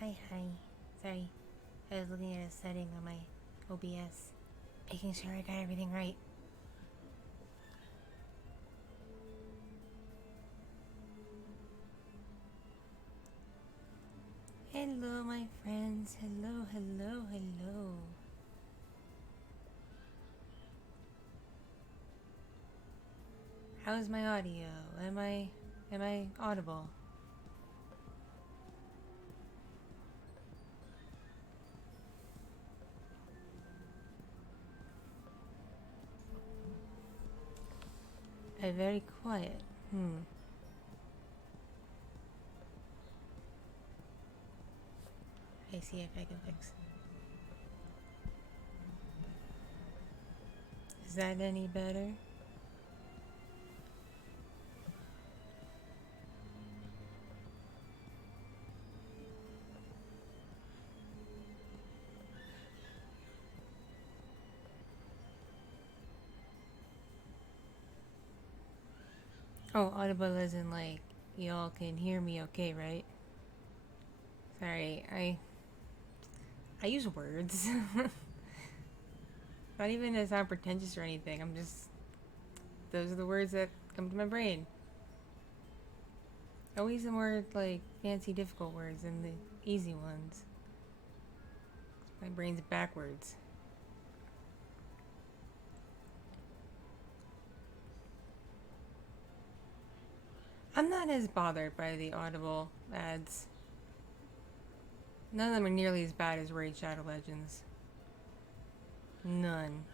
Hi. Sorry, I was looking at a setting on my OBS, making sure I got everything right. Hello, my friends. Hello. How's my audio? Am I audible? Very quiet. I see if I can fix it. Is that any better? Oh, audible isn't like y'all can hear me okay, right? Sorry, I use words. Not even to sound pretentious or anything. I'm just, those are the words that come to my brain. Always the more like fancy, difficult words than the easy ones. My brain's backwards. I'm not as bothered by the Audible ads. None of them are nearly as bad as Raid Shadow Legends. None.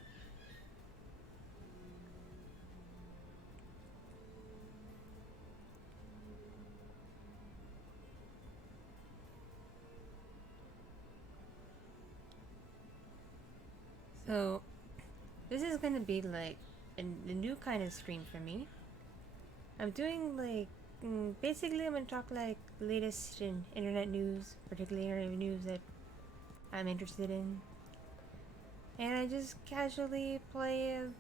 So, this is gonna be like a new kind of stream for me. I'm doing like, basically I'm gonna talk like the latest in internet news, particularly internet news that I'm interested in. And I just casually play a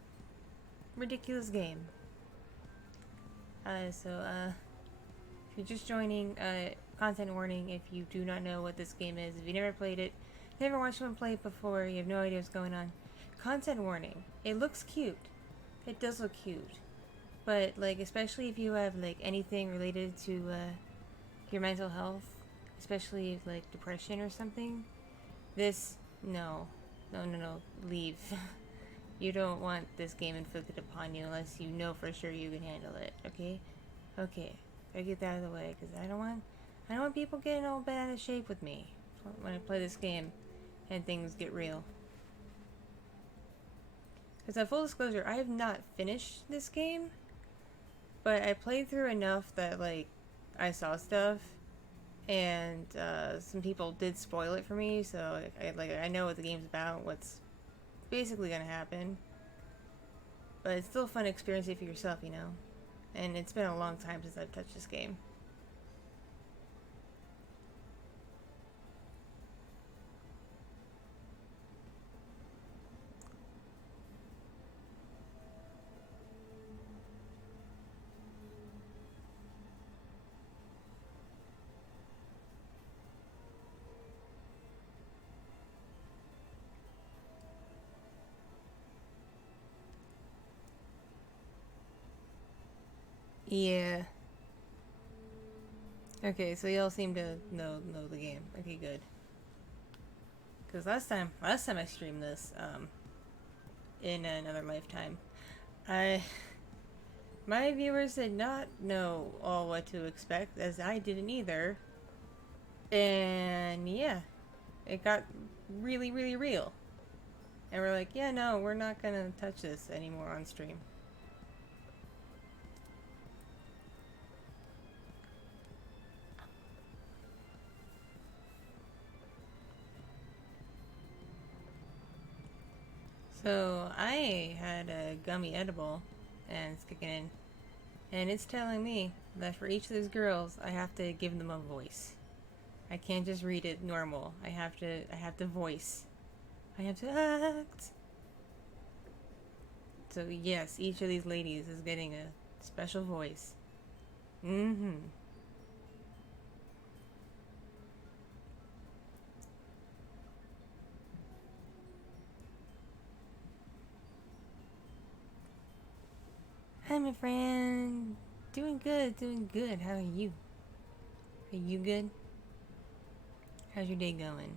ridiculous game. If you're just joining, content warning if you do not know what this game is, if you never played it, never watched someone play it before, you have no idea what's going on. Content warning. It looks cute. It does look cute. But, like, especially if you have, like, anything related to, your mental health, especially, like, depression or something, no, leave. You don't want this game inflicted upon you unless you know for sure you can handle it, okay? Okay, gotta get that out of the way, because I don't want people getting all bad out of shape with me when I play this game and things get real. Because full disclosure, I have not finished this game, but I played through enough that, like, I saw stuff, and some people did spoil it for me, so I know what the game's about, what's basically gonna happen. But it's still a fun experience for yourself, you know? And it's been a long time since I've touched this game. Yeah. Okay, so y'all seem to know the game. Okay, good. Because last time I streamed this, in another lifetime, I my viewers did not know all what to expect, as I didn't either. And yeah, it got really real. And we're like, yeah, no, we're not gonna touch this anymore on stream. So I had a gummy edible, and it's kicking in, and it's telling me that for each of those girls, I have to give them a voice. I can't just read it normal. I have to voice. I have to act. So yes, each of these ladies is getting a special voice. Mm-hmm. Hi, my friend. Doing good, doing good. How are you? Are you good? How's your day going?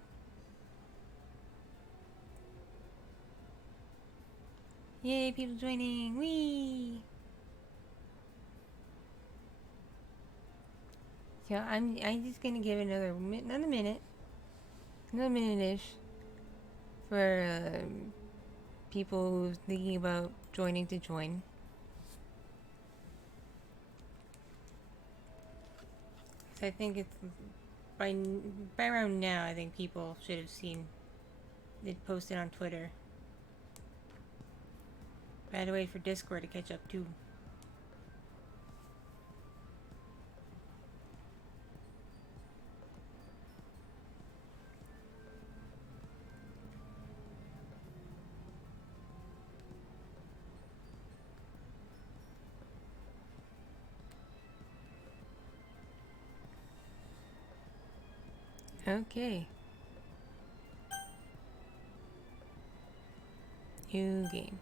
Yay, people joining! Whee! So I'm just gonna give another minute-ish for people who's thinking about joining to join. So I think it's by around now. I think people should have seen it posted on Twitter. I had to wait for Discord to catch up too. Okay. New game.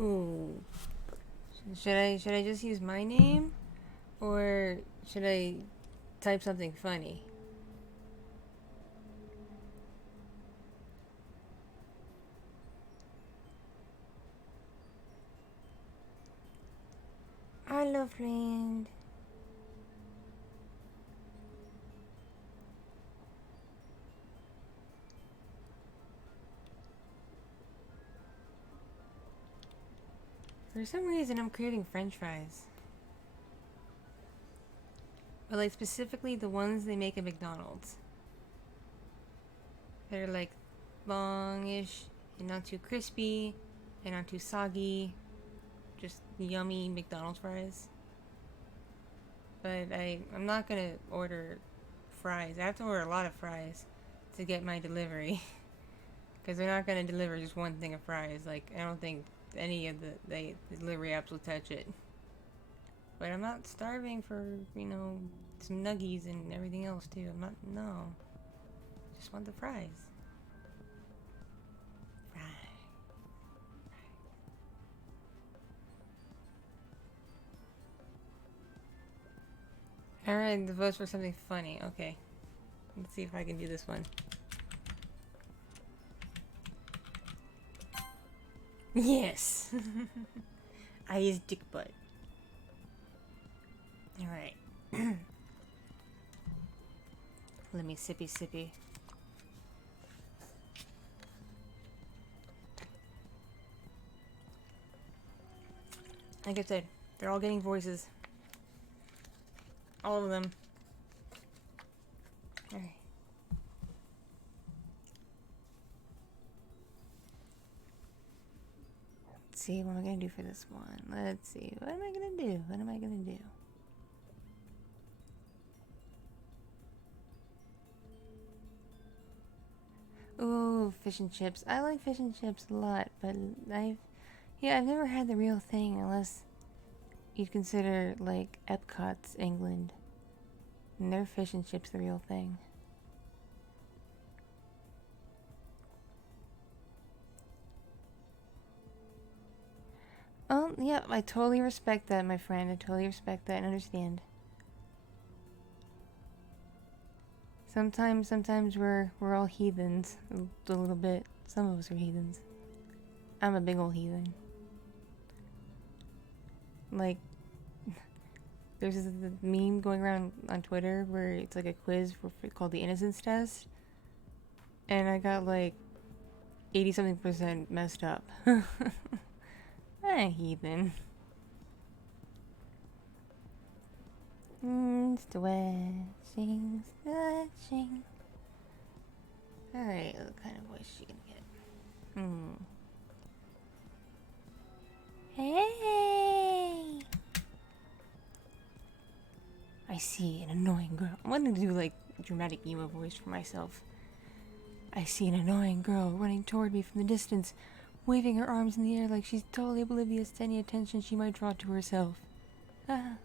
Ooh. Should I just use my name, or should I type something funny? Hello, friend. For some reason, I'm craving French fries. But like specifically the ones they make at McDonald's. They're like longish and not too crispy and not too soggy. Just yummy McDonald's fries. But I'm not gonna order fries. I have to order a lot of fries to get my delivery. Because they're not gonna deliver just one thing of fries. Like, I don't think any of the delivery apps will touch it. But I'm not starving for, some nuggies and everything else too. No. Just want the fries. Alright, the votes for something funny. Okay. Let's see if I can do this one. Yes! I use dick butt. Alright. Let me sippy. Like I said, they're all getting voices. All of them. Alright. Let's see, what am I gonna do for this one? Let's see, what am I gonna do? Ooh, fish and chips. I like fish and chips a lot, but I've never had the real thing unless you'd consider, like, Epcot's England. And their fish and chips the real thing. Oh, yeah, I totally respect that, my friend. I totally respect that and understand. Sometimes we're all heathens. A little bit. Some of us are heathens. I'm a big old heathen. Like, there's this meme going around on Twitter where it's like a quiz called the Innocence Test. And I got like 80-something% messed up. I'm a heathen. Stretching. Alright, what kind of voice is she gonna get? Hey! I see an annoying girl. I'm gonna do like a dramatic emo voice for myself. I see an annoying girl running toward me from the distance, waving her arms in the air like she's totally oblivious to any attention she might draw to herself. Ah.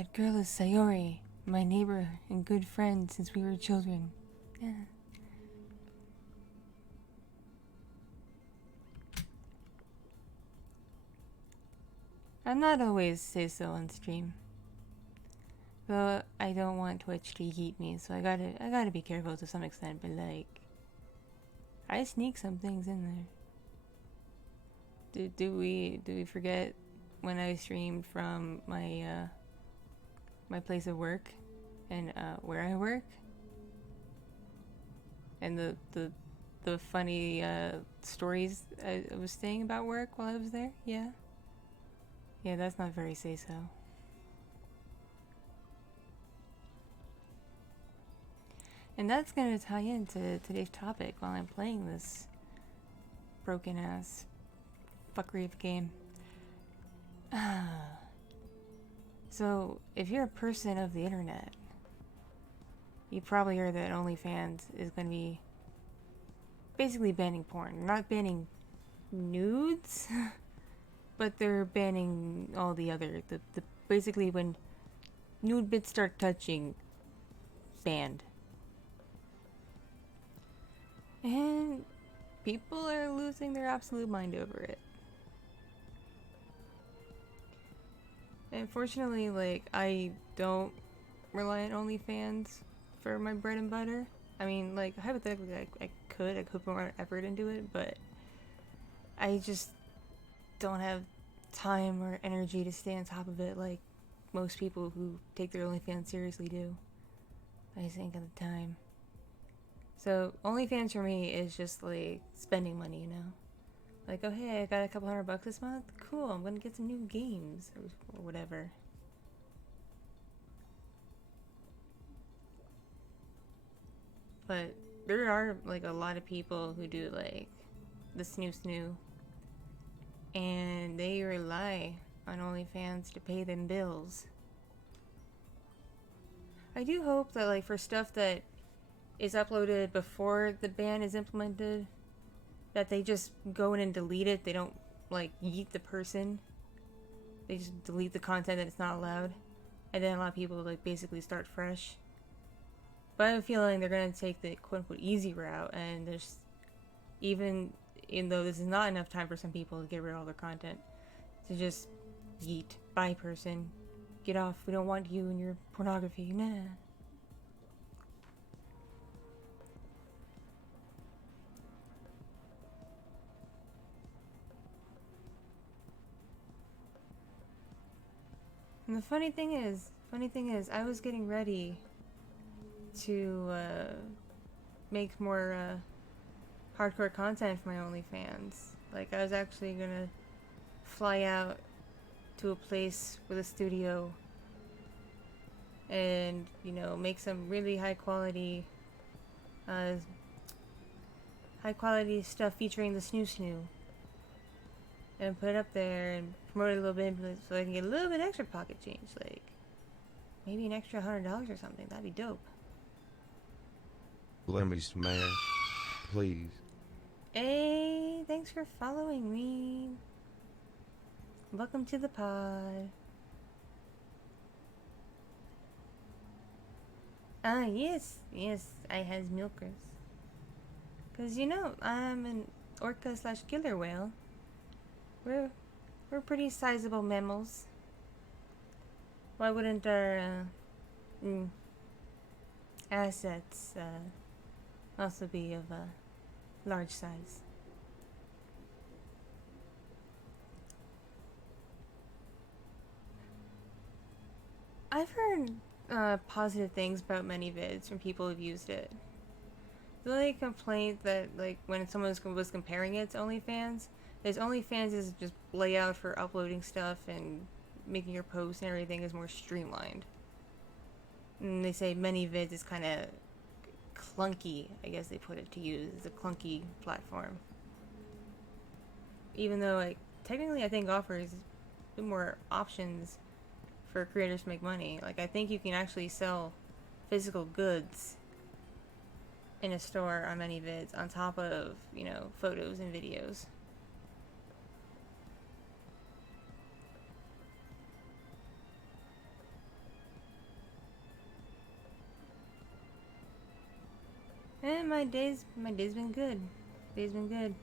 That girl is Sayori, my neighbor and good friend since we were children. Yeah. I'm not always say so on stream. Though I don't want Twitch to yeet me, so I gotta be careful to some extent, but like I sneak some things in there. Do we forget when I streamed from my my place of work and where I work? And the funny stories I was saying about work while I was there? Yeah. Yeah, that's not very say-so. And that's gonna tie into today's topic while I'm playing this broken ass fuckery of game. So, if you're a person of the internet, you probably heard that OnlyFans is gonna be basically banning porn. Not banning nudes, but they're banning all the other, the basically when nude bits start touching, banned. And people are losing their absolute mind over it. Unfortunately, like, I don't rely on OnlyFans for my bread and butter. I mean, like, hypothetically, I could put more effort into it, but I just don't have time or energy to stay on top of it like most people who take their OnlyFans seriously do. I just ain't got the time. So OnlyFans for me is just like spending money, you know? Like, oh hey, I got a couple $100 this month? Cool, I'm gonna get some new games or whatever. But there are like a lot of people who do like the snoo, and they rely on OnlyFans to pay them bills. I do hope that like for stuff that is uploaded before the ban is implemented, that they just go in and delete it. They don't like yeet the person. They just delete the content that it's not allowed, and then a lot of people like basically start fresh. But I have a feeling they're gonna take the quote-unquote easy route, and there's even though this is not enough time for some people to get rid of all their content, to just yeet, bye person, get off. We don't want you and your pornography. Nah. And the funny thing is, I was getting ready to make more hardcore content for my OnlyFans. Like, I was actually gonna fly out to a place with a studio and, you know, make some really high quality stuff featuring the snoo and put it up there and promote it a little bit so I can get a little bit extra pocket change, like maybe an extra $100 or something. That'd be dope. Let me smash, please. Hey, thanks for following me. Welcome to the pod. Yes, I has milkers. Cause you know, I'm an orca / killer whale. We're pretty sizable mammals. Why wouldn't our assets also be of a large size? I've heard positive things about many vids from people who've used it. The only complaint that, like, when someone was comparing it to OnlyFans, is OnlyFans is just layout for uploading stuff and making your posts and everything is more streamlined. And they say many vids is kind of clunky, I guess they put it to use. It's a clunky platform. Even though, like, technically I think offers a bit more options for creators to make money. Like, I think you can actually sell physical goods in a store on many vids on top of, you know, photos and videos. my day's been good. Day's been good.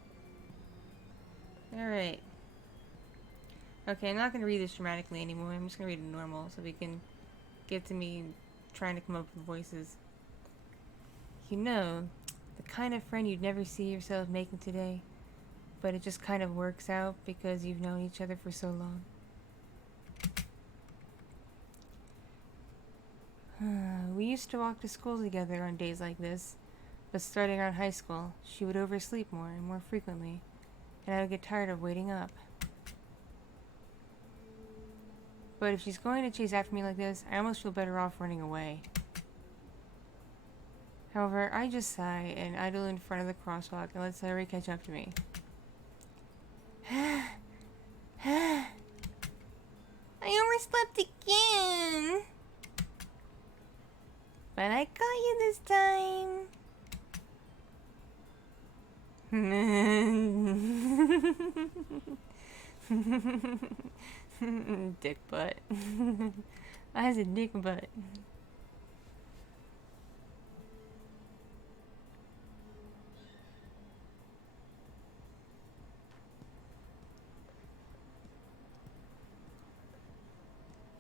Alright. Okay, I'm not gonna read this dramatically anymore. I'm just gonna read it normal so we can get to me trying to come up with voices. You know, the kind of friend you'd never see yourself making today, but it just kind of works out because you've known each other for so long. We used to walk to school together on days like this, but starting around high school, she would oversleep more and more frequently, and I would get tired of waiting up. But if she's going to chase after me like this, I almost feel better off running away. However, I just sigh and idle in front of the crosswalk and let Celery catch up to me. I overslept again! But I caught you this time. Dick butt. I was a dick butt.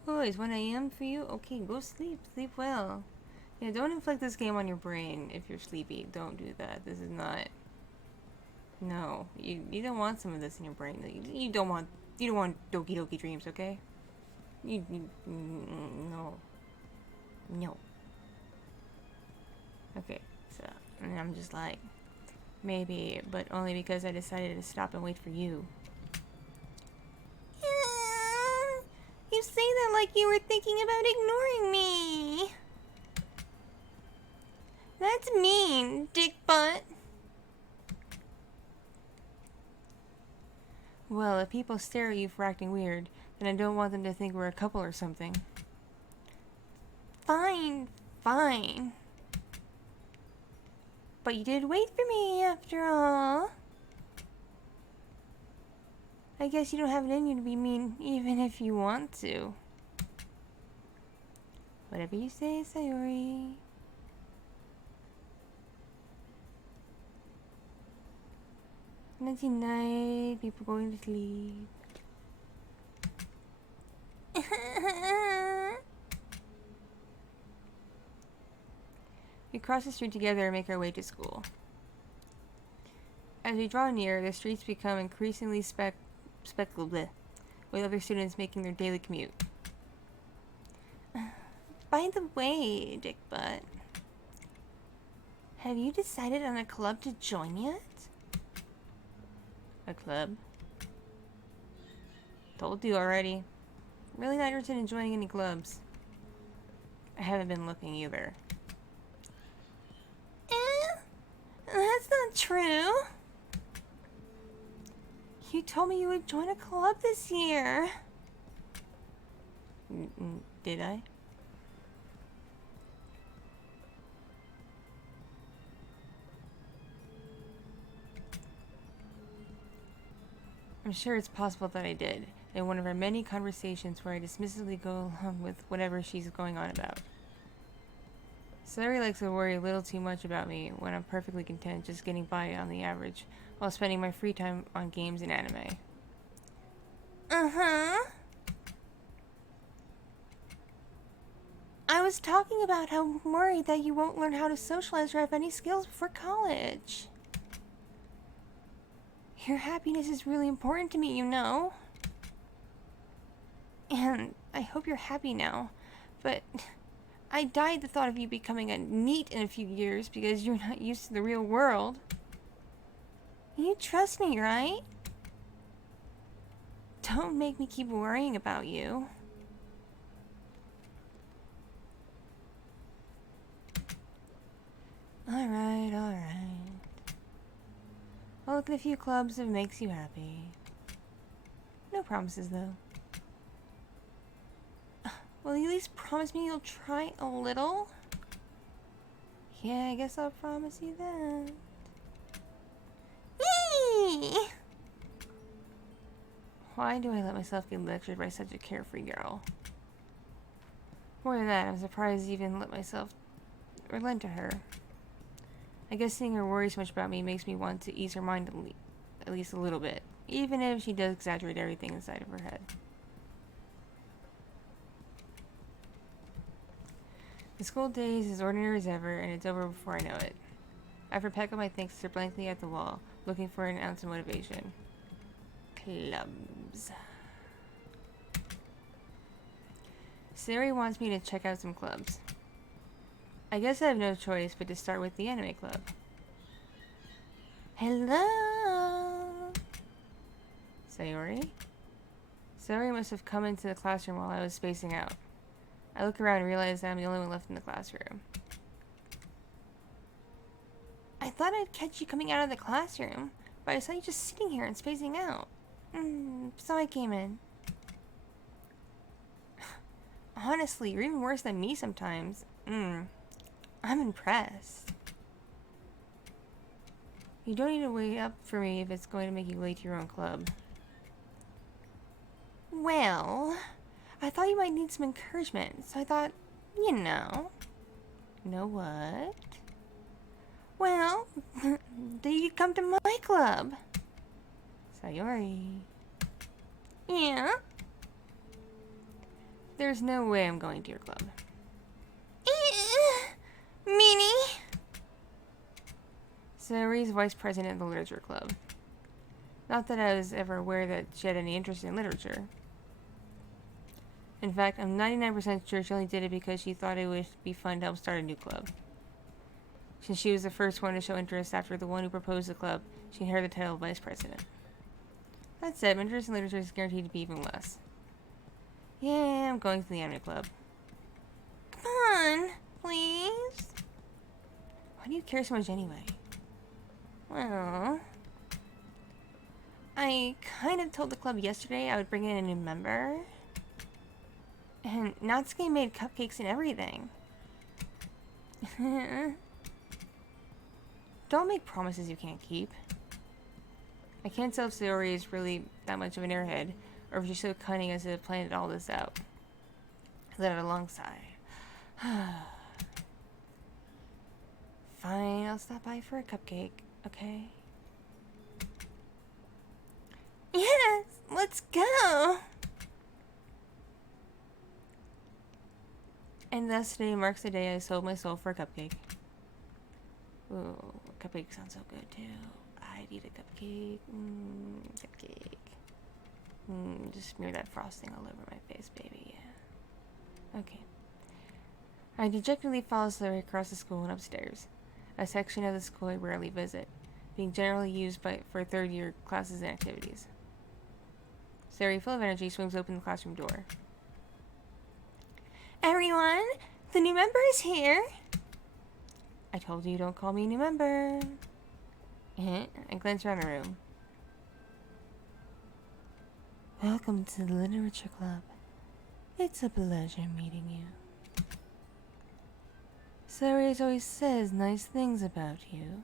Oh, it's 1 a.m. for you? Okay, go sleep. Sleep well. Yeah, don't inflict this game on your brain if you're sleepy. Don't do that. This is not... No. You don't want some of this in your brain. You don't want Doki Doki dreams, okay? No. No. Okay, so... And I'm just like... Maybe, but only because I decided to stop and wait for you. You say that like you were thinking about ignoring me. That's mean, dick butt. Well, if people stare at you for acting weird, then I don't want them to think we're a couple or something. Fine, fine. But you did wait for me after all. I guess you don't have it in you to be mean, even if you want to. Whatever you say, Sayori. Nighty night, people going to sleep. We cross the street together and make our way to school. As we draw near, the streets become increasingly speckled with other students making their daily commute. By the way, dick butt, have you decided on a club to join yet? A club? Told you already. Really not interested in joining any clubs. I haven't been looking either. That's not true. You told me you would join a club this year. Did I? I'm sure it's possible that I did, in one of our many conversations where I dismissively go along with whatever she's going on about. Celery likes to worry a little too much about me when I'm perfectly content just getting by on the average, while spending my free time on games and anime. Uh-huh. I was talking about how I'm worried that you won't learn how to socialize or have any skills before college. Your happiness is really important to me, you know. And I hope you're happy now, but I die at the thought of you becoming a NEET in a few years because you're not used to the real world. You trust me, right? Don't make me keep worrying about you. Alright, alright. I'll look at a few clubs if it makes you happy. No promises, though. Will you at least promise me you'll try a little? Yeah, I guess I'll promise you that. Yay! Why do I let myself get lectured by such a carefree girl? More than that, I'm surprised I even let myself relent to her. I guess seeing her worry so much about me makes me want to ease her mind at least a little bit, even if she does exaggerate everything inside of her head. The school day is as ordinary as ever, and it's over before I know it. After peck up my thanks, stare blankly at the wall, looking for an ounce of motivation. Clubs. Sari wants me to check out some clubs. I guess I have no choice but to start with the anime club. Hello? Sayori? Sayori must have come into the classroom while I was spacing out. I look around and realize that I'm the only one left in the classroom. I thought I'd catch you coming out of the classroom, but I saw you just sitting here and spacing out. So I came in. Honestly, you're even worse than me sometimes. I'm impressed. You don't need to wait up for me if it's going to make you late to your own club. Well, I thought you might need some encouragement, so I thought, you know. Know what? Well, then you could come to my club. Sayori. Yeah? There's no way I'm going to your club. Meanie? Sayori's vice president of the literature club. Not that I was ever aware that she had any interest in literature. In fact, I'm 99% sure she only did it because she thought it would be fun to help start a new club. Since she was the first one to show interest after the one who proposed the club, she inherited the title of vice president. That said, my interest in literature is guaranteed to be even less. Yeah, I'm going to the anime club. Come on, please. Why do you care so much anyway? Well, I kind of told the club yesterday I would bring in a new member. And Natsuki made cupcakes and everything. Don't make promises you can't keep. I can't tell if Sayori is really that much of an airhead, or if she's so cunning as to have planned all this out. I let out a long sigh. Fine, I'll stop by for a cupcake, okay? Yes, let's go! And thus today marks the day I sold my soul for a cupcake. Ooh, cupcake sounds so good too. I'd eat a cupcake. Cupcake. Just smear that frosting all over my face, baby. Yeah. Okay. I dejectedly follow Sayori across the school and upstairs, a section of the school I rarely visit, being generally used for third-year classes and activities. Sayori, full of energy, swings open the classroom door. Everyone, the new member is here. I told you don't call me a new member. I glance around the room. Welcome to the Literature Club. It's a pleasure meeting you. Sayori always says nice things about you.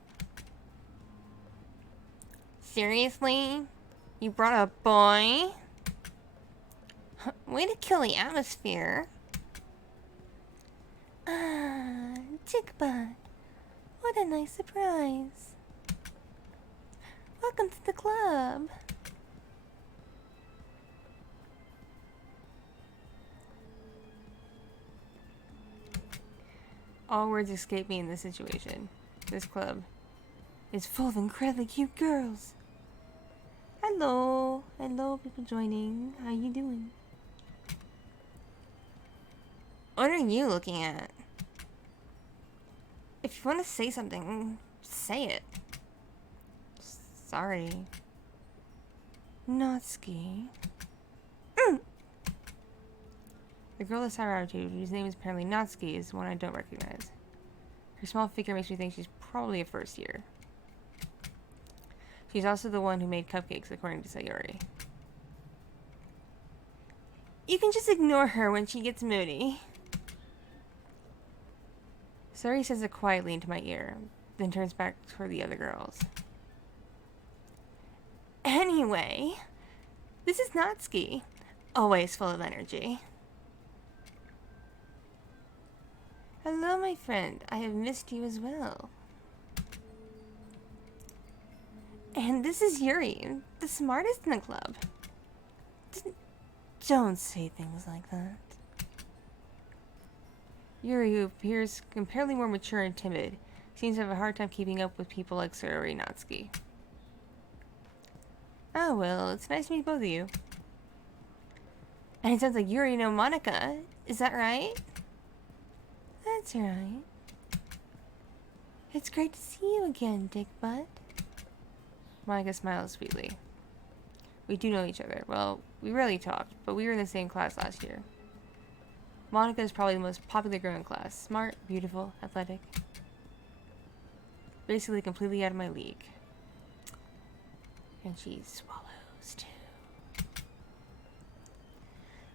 Seriously? You brought a boy? Way to kill the atmosphere. Ah, Tickbot. What a nice surprise. Welcome to the club. All words escape me in this situation. This club is full of incredibly cute girls. Hello. Hello, people joining. How you doing? What are you looking at? If you want to say something, say it. Sorry. Natsuki. The girl with sour attitude, whose name is apparently Natsuki, is one I don't recognize. Her small figure makes me think she's probably a first year. She's also the one who made cupcakes, according to Sayori. You can just ignore her when she gets moody. Sayori says it quietly into my ear, then turns back toward the other girls. Anyway, this is Natsuki, always full of energy. Hello, my friend. I have missed you as well. And this is Yuri, the smartest in the club. Don't say things like that. Yuri, who appears comparatively more mature and timid, seems to have a hard time keeping up with people like Sarori Natsuki. Oh well, it's nice to meet both of you. And it sounds like Yuri know Monica. Is that right? That's right. It's great to see you again, Dick Butt. Monica smiles sweetly. We do know each other. Well, we rarely talked, but we were in the same class last year. Monica is probably the most popular girl in class. Smart, beautiful, athletic. Basically completely out of my league. And she swallows too.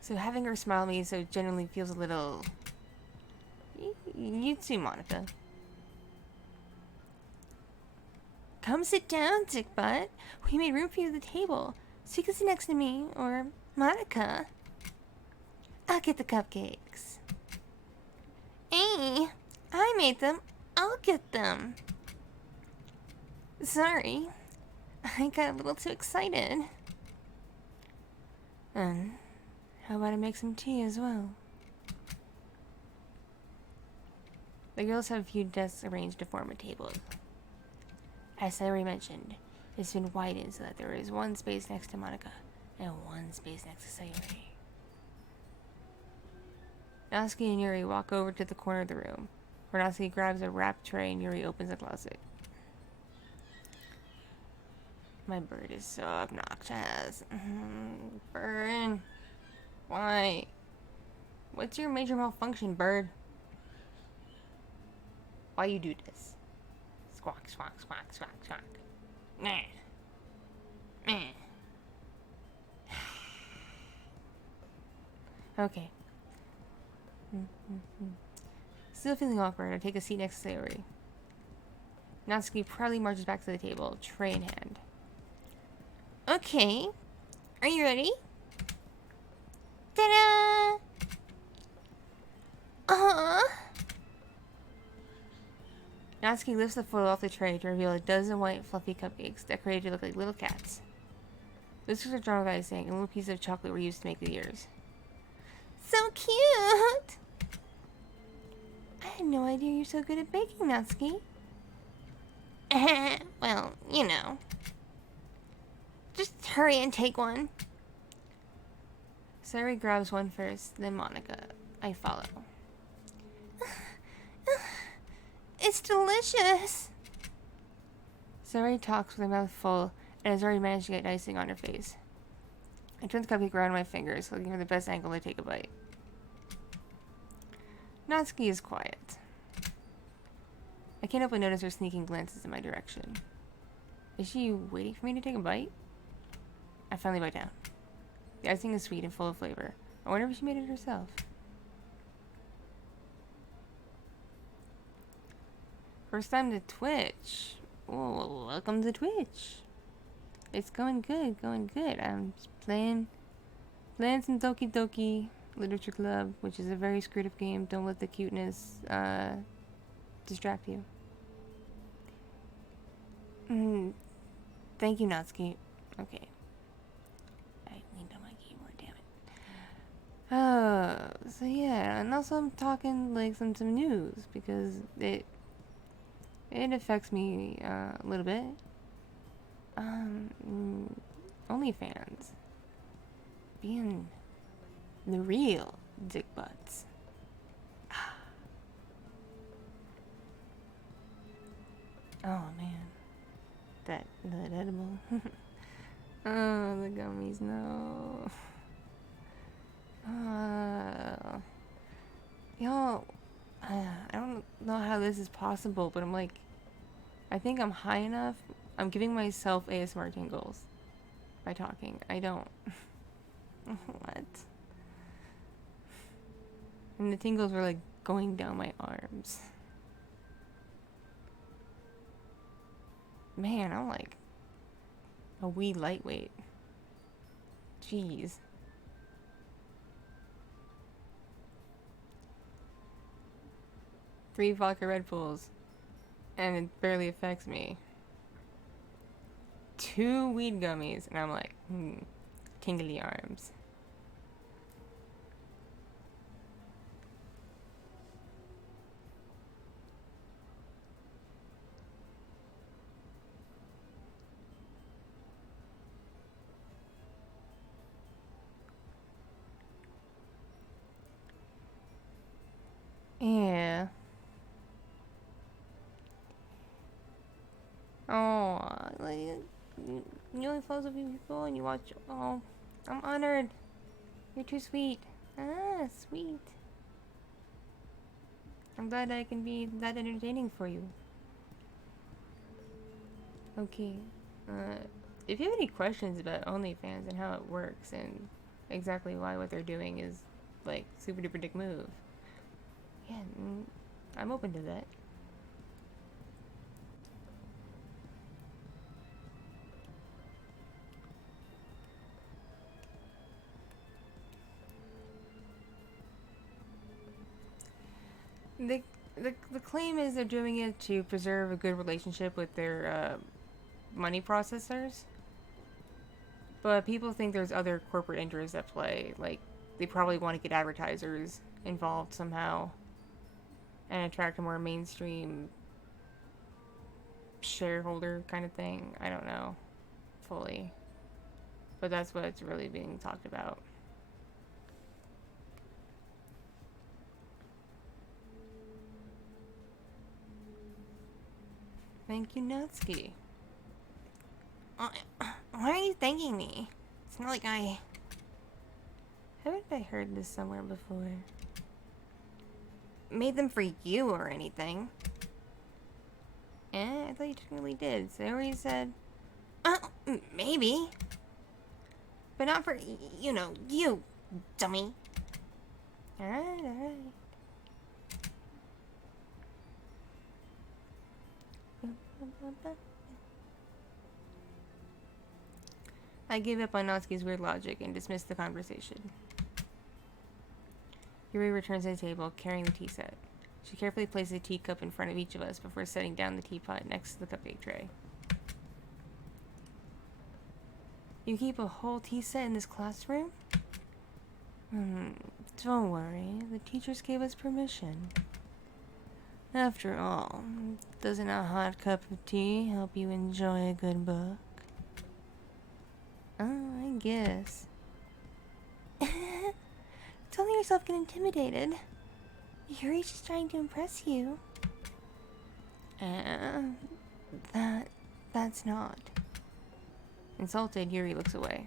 So having her smile at me so genuinely feels a little... You too, Monica. Come sit down, Dick Butt. We made room for you at the table. So you can sit next to me, or Monica. I'll get the cupcakes. Hey, I made them. I'll get them. Sorry. I got a little too excited. And how about I make some tea as well? The girls have a few desks arranged to form a table. As I already mentioned, it's been widened so that there is one space next to Monica and one space next to Sayori. Natsuki and Yuri walk over to the corner of the room, where Natsuki grabs a wrap tray and Yuri opens the closet. My bird is so obnoxious. Bird. Why? What's your major malfunction, bird? Why you do this? Squawk, squawk, squawk, squawk, squawk. Nah. Meh. Okay. Still feeling awkward, I take a seat next to Sayori. Natsuki proudly marches back to the table, tray in hand. Okay. Are you ready? Ta-da! Natsuki lifts the foil off the tray to reveal a dozen white, fluffy cupcakes decorated to look like little cats. The biscuits are drawn with icing, and little pieces of chocolate were used to make the ears. So cute! I had no idea you're so good at baking, Natsuki. Well, you know. Just hurry and take one. Sayori grabs one first, then Monica. I follow. It's delicious! Sayori talks with her mouth full and has already managed to get icing on her face. I turn the cupcake around my fingers, looking for the best angle to take a bite. Natsuki is quiet. I can't help but notice her sneaking glances in my direction. Is she waiting for me to take a bite? I finally bite down. The icing is sweet and full of flavor. I wonder if she made it herself. First time to Twitch. Oh, welcome to Twitch. It's going good, going good. I'm just playing some Doki Doki Literature Club, which is a very screwed up game. Don't let the cuteness distract you. Thank you, Natsuki. Okay. I leaned on my keyboard, damn it. So yeah, and also I'm talking like some news because it affects me a little bit. OnlyFans being the real dick butts. Oh man, that edible. Oh, the gummies, no. Y'all, I don't know how this is possible, but I'm like, I think I'm high enough. I'm giving myself ASMR tingles by talking. I don't. What? And the tingles were like going down my arms. Man, I'm like a wee lightweight. Jeez. Three vodka Red Bulls. And it barely affects me. 2 weed gummies, and I'm like, tingly arms. Yeah. Oh, like, you only follow a few people and you watch. Oh, I'm honored. You're too sweet. Ah, sweet. I'm glad I can be that entertaining for you. Okay. If you have any questions about OnlyFans and how it works and exactly why what they're doing is like super duper dick move, yeah, I'm open to that. The, the claim is they're doing it to preserve a good relationship with their money processors. But people think there's other corporate interests at play. Like, they probably want to get advertisers involved somehow and attract a more mainstream shareholder kind of thing. I don't know fully. But that's what's really being talked about. Thank you, Natsuki. Why are you thanking me? It's not like I... Haven't I heard this somewhere before? Made them for you or anything. I thought you technically did. So I already said... maybe. But not for, you know, you, dummy. Alright, alright. I gave up on Natsuki's weird logic and dismissed the conversation. Yuri returns to the table, carrying the tea set. She carefully places a teacup in front of each of us before setting down the teapot next to the cupcake tray. You keep a whole tea set in this classroom? Don't worry. The teachers gave us permission. After all, doesn't a hot cup of tea help you enjoy a good book? Oh, I guess. Don't let yourself get intimidated. Yuri's just trying to impress you. That's not. Insulted, Yuri looks away.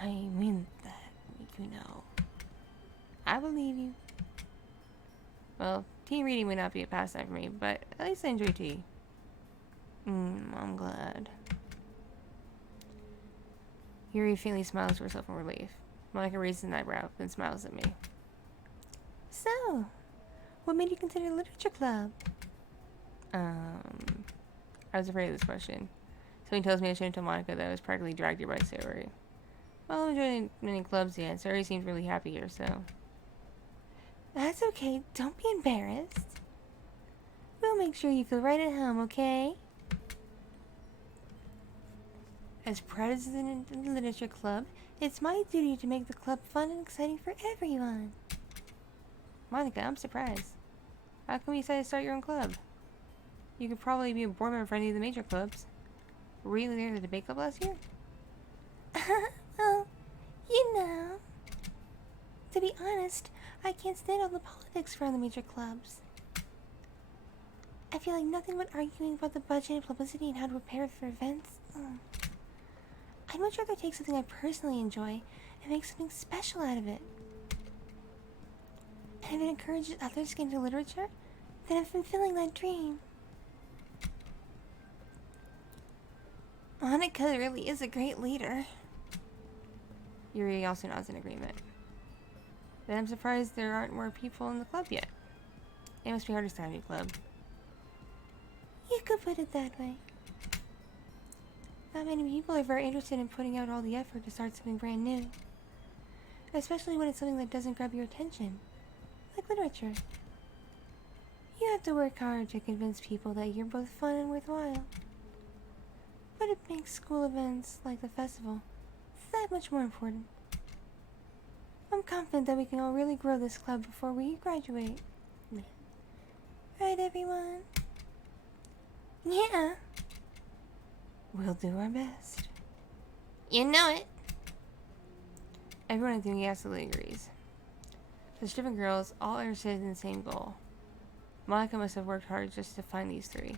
I mean that, you know. I believe you. Well, tea reading may not be a pastime for me, but at least I enjoy tea. I'm glad. Yuri faintly smiles to herself in relief. Monica raises an eyebrow, then smiles at me. So, what made you consider literature club? I was afraid of this question. Something tells me I shouldn't tell Monica that I was practically dragged here by Sayori. Well, I'm joining many clubs yet. Sayori seems really happy here, so... That's okay. Don't be embarrassed. We'll make sure you feel right at home, okay? As president of the literature club, it's my duty to make the club fun and exciting for everyone. Monica, I'm surprised. How come you decided to start your own club? You could probably be a board member for any of the major clubs. Were you there at the debate club last year? Well, you know. To be honest, I can't stand all the politics around the major clubs. I feel like nothing but arguing about the budget and publicity and how to prepare for events. I'd much rather take something I personally enjoy and make something special out of it. And if it encourages others to get into literature, then I'm fulfilling that dream. Monica really is a great leader. Yuri also nods in agreement. Then I'm surprised there aren't more people in the club yet. It must be hard to start a new club. You could put it that way. Not many people are very interested in putting out all the effort to start something brand new. Especially when it's something that doesn't grab your attention. Like literature. You have to work hard to convince people that you're both fun and worthwhile. But makes school events like the festival that much more important. I'm confident that we can all really grow this club before we graduate. Right, everyone? Yeah. We'll do our best. You know it. Everyone enthusiastically agrees. There's different girls, all interested in the same goal. Monica must have worked hard just to find these three.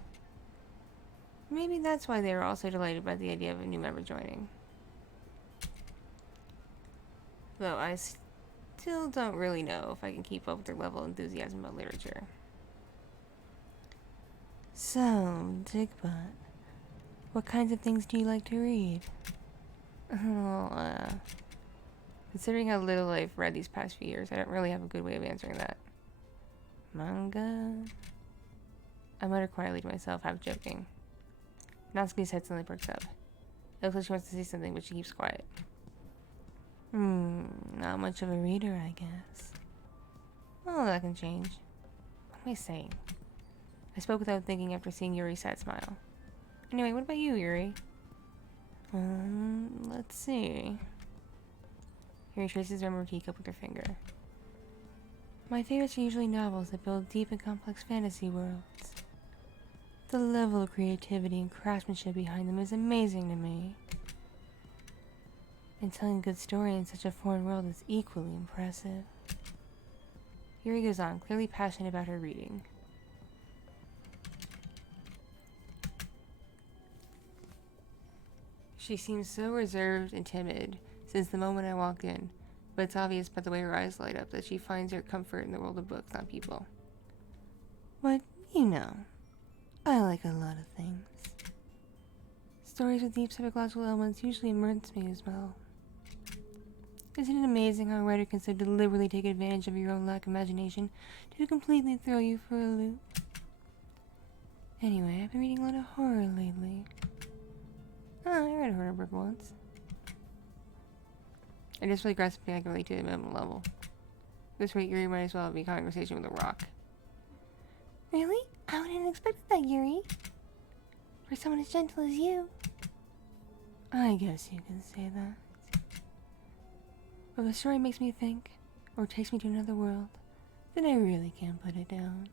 Maybe that's why they were all so delighted by the idea of a new member joining. Though I still don't really know if I can keep up with their level of enthusiasm about literature. So, Dickbutt, what kinds of things do you like to read? Considering how little I've read these past few years, I don't really have a good way of answering that. Manga? I mutter quietly to myself, half joking. Natsuki's head suddenly perks up. It looks like she wants to say something, but she keeps quiet. Not much of a reader, I guess. Well, that can change. What am I saying? I spoke without thinking after seeing Yuri's sad smile. Anyway, what about you, Yuri? Let's see. Yuri traces her memory teacup with her finger. My favorites are usually novels that build deep and complex fantasy worlds. The level of creativity and craftsmanship behind them is amazing to me. And telling a good story in such a foreign world is equally impressive. Yuri goes on, clearly passionate about her reading. She seems so reserved and timid since the moment I walked in, but it's obvious by the way her eyes light up that she finds her comfort in the world of books, not people. But, you know, I like a lot of things. Stories with deep psychological elements usually immerse me as well. Isn't it amazing how a writer can so deliberately take advantage of your own lack of imagination to completely throw you for a loop? Anyway, I've been reading a lot of horror lately. Oh, I read a horror book once. I just really grasping I can relate to the minimum level. This rate, Yuri might as well be a conversation with a rock. Really? I wouldn't have expected that, Yuri. For someone as gentle as you. I guess you can say that. But if a story makes me think, or takes me to another world, then I really can't put it down.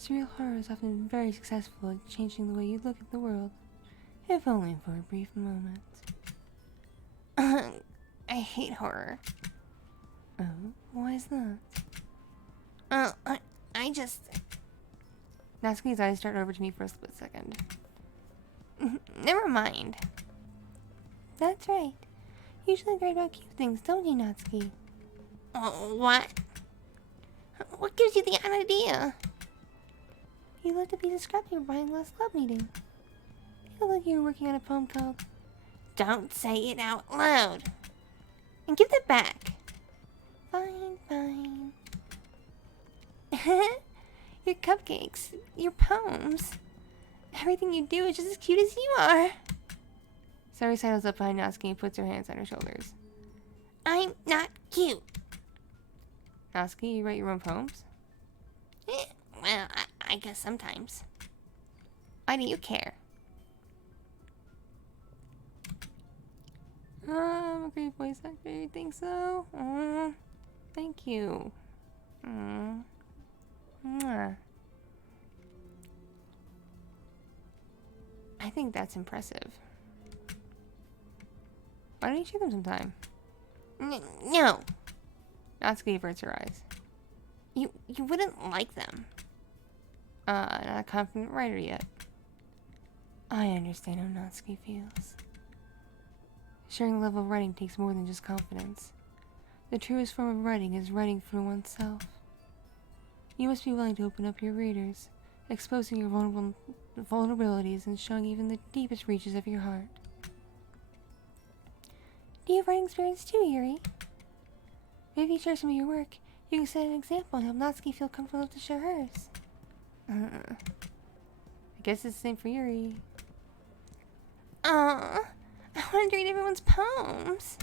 Surreal horror is often very successful at changing the way you look at the world, if only for a brief moment. I hate horror. Oh, why is that? I just... Natsuki's eyes start over to me for a split second. Never mind. That's right. You usually write about cute things, don't you, Natsuki? Oh, what? What gives you the idea? You left a piece of scrap paper behind last club meeting. You look like you were working on a poem called... Don't say it out loud. And give that back. Fine, fine. Your cupcakes, your poems. Everything you do is just as cute as you are. Sari sidles up behind Natsuki and puts her hands on her shoulders. I'm not cute. Natsuki, you write your own poems? Well, I guess sometimes. Why do you care? I'm a great voice actor. You think so? Thank you. Mwah. I think that's impressive. Why don't you share them sometime? No. Natsuki averts her eyes. You wouldn't like them. Not a confident writer yet. I understand how Natsuki feels. Sharing a level of writing takes more than just confidence. The truest form of writing is writing for oneself. You must be willing to open up your readers, exposing your vulnerabilities and showing even the deepest reaches of your heart. Do you have writing experience too, Yuri? Maybe you share some of your work. You can set an example and help Natsuki feel comfortable to share hers. I guess it's the same for Yuri. I wanted to read everyone's poems.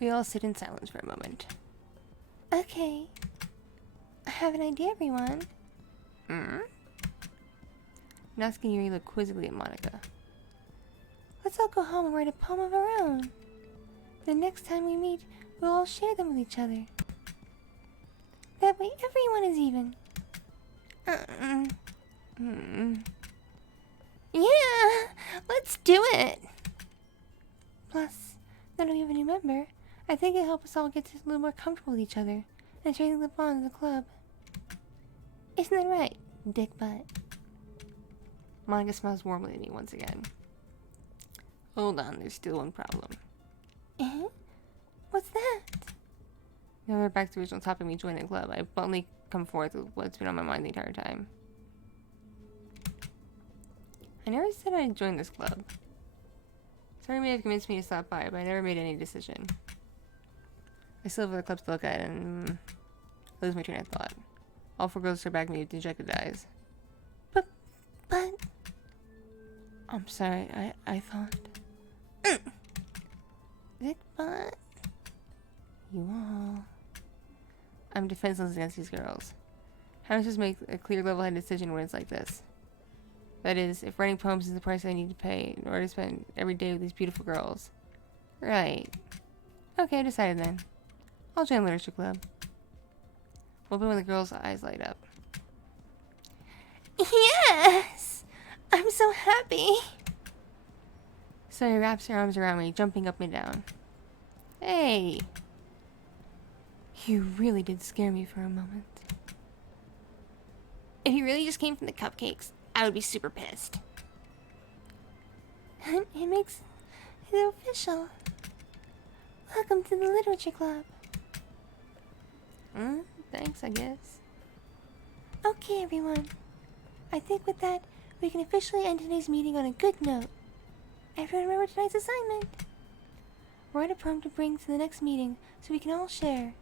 We all sit in silence for a moment. Okay. I have an idea, everyone. Natsuki and Yuri look quizzically at Monica. Let's all go home and write a poem of our own. The next time we meet, we'll all share them with each other. That way everyone is even. Yeah, let's do it. Plus, now that we have a new member, I think it'll help us all get a little more comfortable with each other and strengthen the bond of the club. Isn't that right, dick butt? Monica smiles warmly at me once again. Hold on, there's still one problem. Eh? What's that? Now we're back to the original topic, me joining the club. I've bluntly come forth with what's been on my mind the entire time. I never said I'd join this club. Sorry may have convinced me to stop by, but I never made any decision. I still have other clubs to look at and lose my train of thought. All 4 girls stare back at me with dejected eyes. But... I'm sorry, I thought... Dick butt. You all... I'm defenseless against these girls. How am I supposed to make a clear, level-headed decision when it's like this? That is, if writing poems is the price I need to pay in order to spend every day with these beautiful girls. Right. Okay, I decided then. I'll join the literature club. Hoping when the girls' eyes light up. Yes! I'm so happy! So he wraps her arms around me, jumping up and down. Hey! You really did scare me for a moment. If you really just came from the cupcakes, I would be super pissed. It makes it official. Welcome to the literature club. Thanks, I guess. Okay, everyone. I think with that, we can officially end today's meeting on a good note. Everyone remember tonight's assignment? Write a poem to bring to the next meeting so we can all share.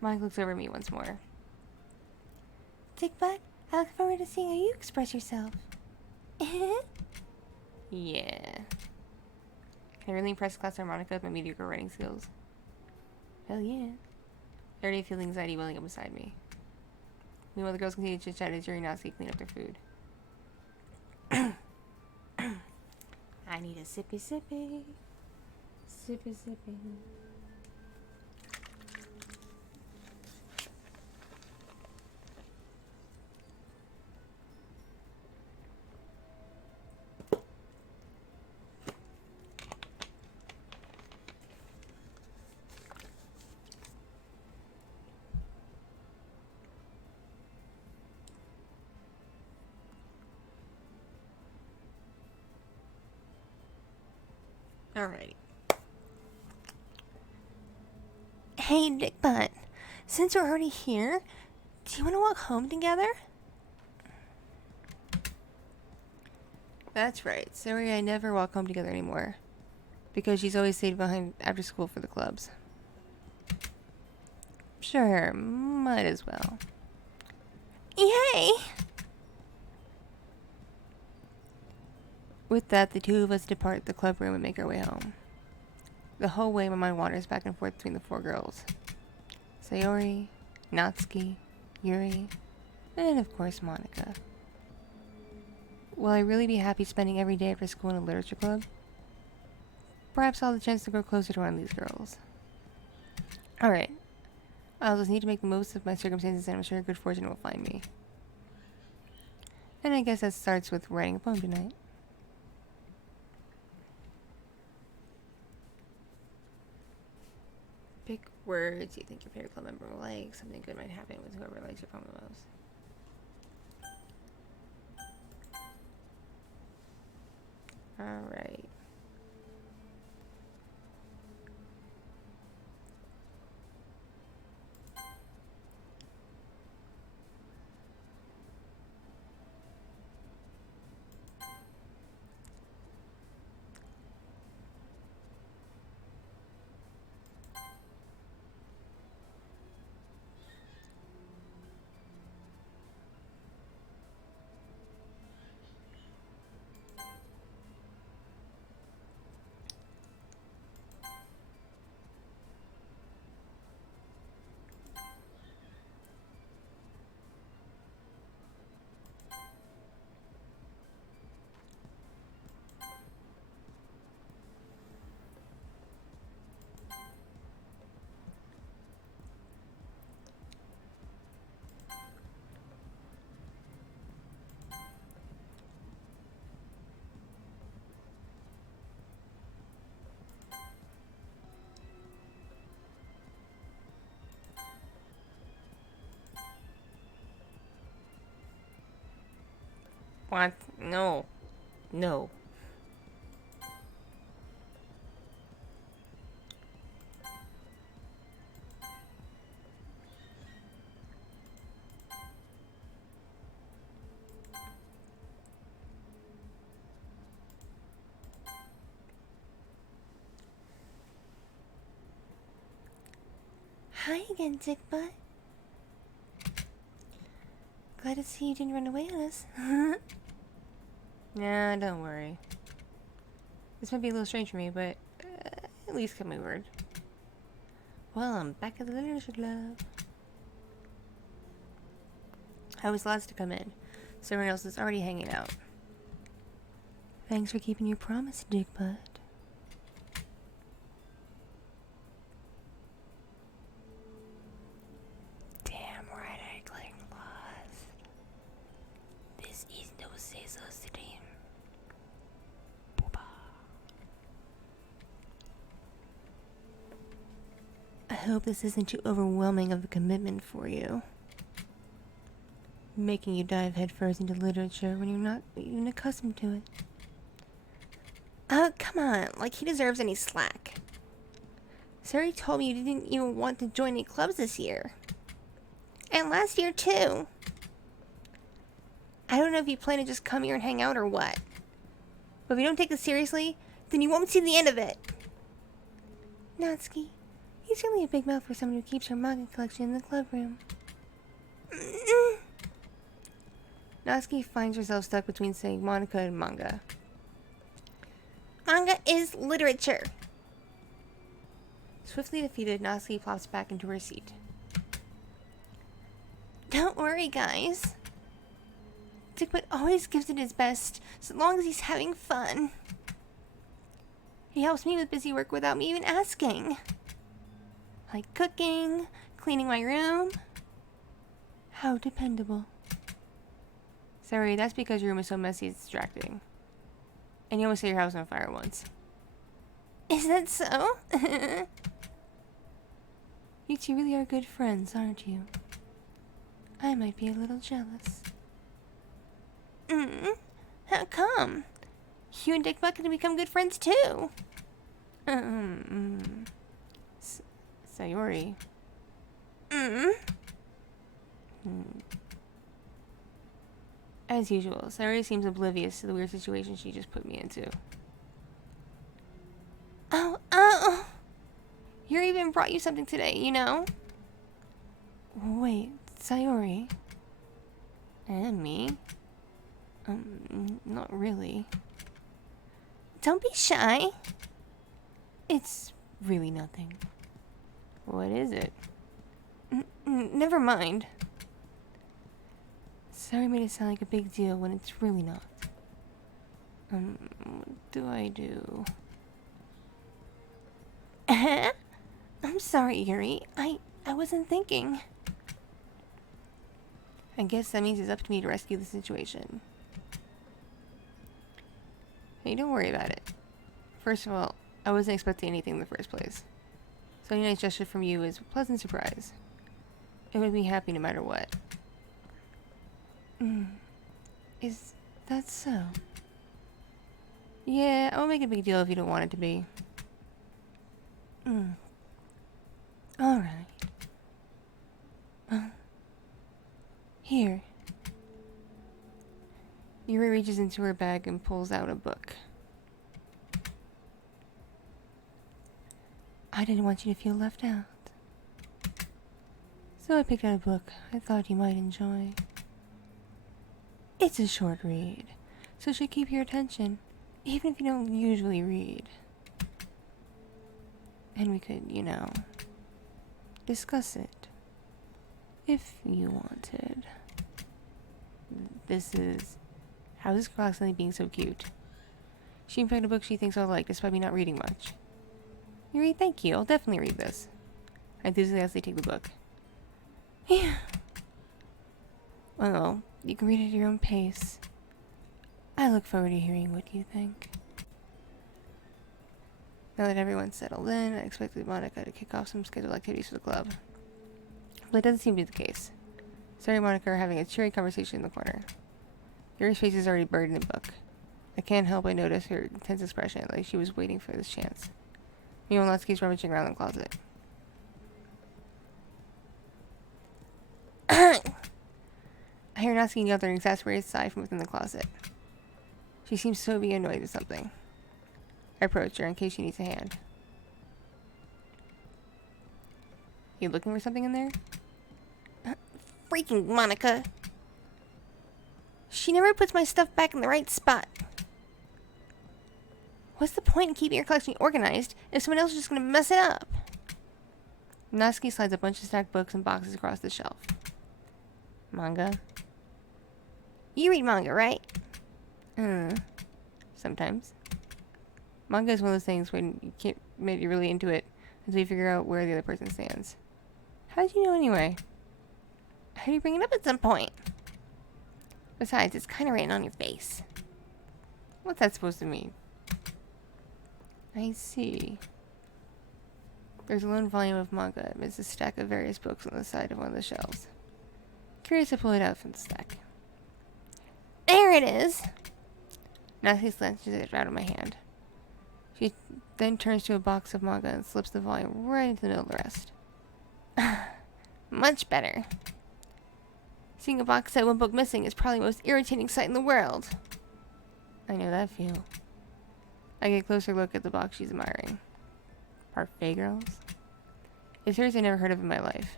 Mike looks over at me once more. Dickbutt, I look forward to seeing how you express yourself. Yeah. Can I really impress class harmonica with my mediocre writing skills? Hell yeah. I already feel anxiety welling up beside me. Meanwhile, the girls continue to chit-chat as Yuri and Natsuki clean up their food. I need a sippy sippy. Sippy sippy. Alrighty. Hey, Dickbutt. Since we're already here, do you want to walk home together? That's right. Sorry, I never walk home together anymore. Because she's always stayed behind after school for the clubs. Sure, might as well. Yay! With that, the two of us depart the club room and make our way home. The whole way, my mind wanders back and forth between the 4 girls. Sayori, Natsuki, Yuri, and of course Monica. Will I really be happy spending every day after school in a literature club? Perhaps I'll have the chance to grow closer to one of these girls. Alright. I'll just need to make the most of my circumstances and I'm sure good fortune will find me. And I guess that starts with writing a poem tonight. Pick words you think your favorite club member will like. Something good might happen with whoever likes your poem the most. Alright. What? No. No. Hi again, Dick Butt. Glad to see you didn't run away on us. Nah, don't worry. This might be a little strange for me, but at least kept my word. Well, I'm back at the Literature Club. I was last to come in, so everyone else is already hanging out. Thanks for keeping your promise, Dick Butt. Damn right I clicked lost. This is no scissor stream. Booba. I hope this isn't too overwhelming of a commitment for you. Making you dive headfirst into literature when you're not even accustomed to it. Oh, come on. Like he deserves any slack. Sari told me you didn't even want to join any clubs this year. And last year, too. I don't know if you plan to just come here and hang out or what. But if you don't take this seriously, then you won't see the end of it. Natsuki, he's certainly a big mouth for someone who keeps her manga collection in the club room. Natsuki finds herself stuck between saying Monica and manga. Manga is literature. Swiftly defeated, Natsuki plops back into her seat. Don't worry, guys. Dickbutt always gives it his best, so long as he's having fun. He helps me with busy work without me even asking. Like cooking, cleaning my room. How dependable. Sorry, that's because your room is so messy it's distracting. And you almost set your house on fire once. Is that so? You two really are good friends, aren't you? I might be a little jealous. How come? You and Dickbutt can become good friends too. Sayori. As usual, Sayori seems oblivious to the weird situation she just put me into. Oh! Yuri even brought you something today, you know? Wait, Sayori? And me? Not really. Don't be shy. It's really nothing. What is it? Never mind. Sorry made it sound like a big deal when it's really not. What do I do? I'm sorry, Yuri. I wasn't thinking. I guess that means it's up to me to rescue the situation. Hey, don't worry about it. First of all, I wasn't expecting anything in the first place. So any nice gesture from you is a pleasant surprise. It would be happy no matter what. Is that so? Yeah, I won't make a big deal if you don't want it to be. Alright. Here. Yuri reaches into her bag and pulls out a book. I didn't want you to feel left out. So I picked out a book I thought you might enjoy. It's a short read, so it should keep your attention, even if you don't usually read. And we could, you know, discuss it, if you wanted. This is How This Girl Accidentally Being So Cute. She picked a book she thinks I'll like, despite me not reading much. Yuri, thank you. I'll definitely read this. I enthusiastically take the book. Yeah. Well, you can read it at your own pace. I look forward to hearing what you think. Now that everyone's settled in, I expected Monica to kick off some scheduled activities for the club. But it doesn't seem to be the case. Sorry, Monica are having a cheery conversation in the corner. Yuri's face is already buried in the book. I can't help but notice her intense expression, like she was waiting for this chance. Meanwhile, Natsuki's rummaging around in the closet. I hear Natsuki yell an exasperated sigh from within the closet. She seems so be annoyed with something. I approach her in case she needs a hand. You looking for something in there? Freaking Monica! She never puts my stuff back in the right spot. What's the point in keeping your collection organized if someone else is just gonna mess it up? Natsuki slides a bunch of stacked books and boxes across the shelf. Manga? You read manga, right? Sometimes. Manga is one of those things when you can't make you really into it until you figure out where the other person stands. How did you know anyway? How do you bring it up at some point? Besides, it's kind of written on your face. What's that supposed to mean? I see. There's a lone volume of manga amidst a stack of various books on the side of one of the shelves. Curious to pull it out from the stack. There it is! Natsuki snatches it out of my hand. She then turns to a box of manga and slips the volume right into the middle of the rest. Much better. Seeing a box set one book missing is probably the most irritating sight in the world. I know that feel. I get a closer look at the box she's admiring. Parfait girls? It's hers I never heard of in my life.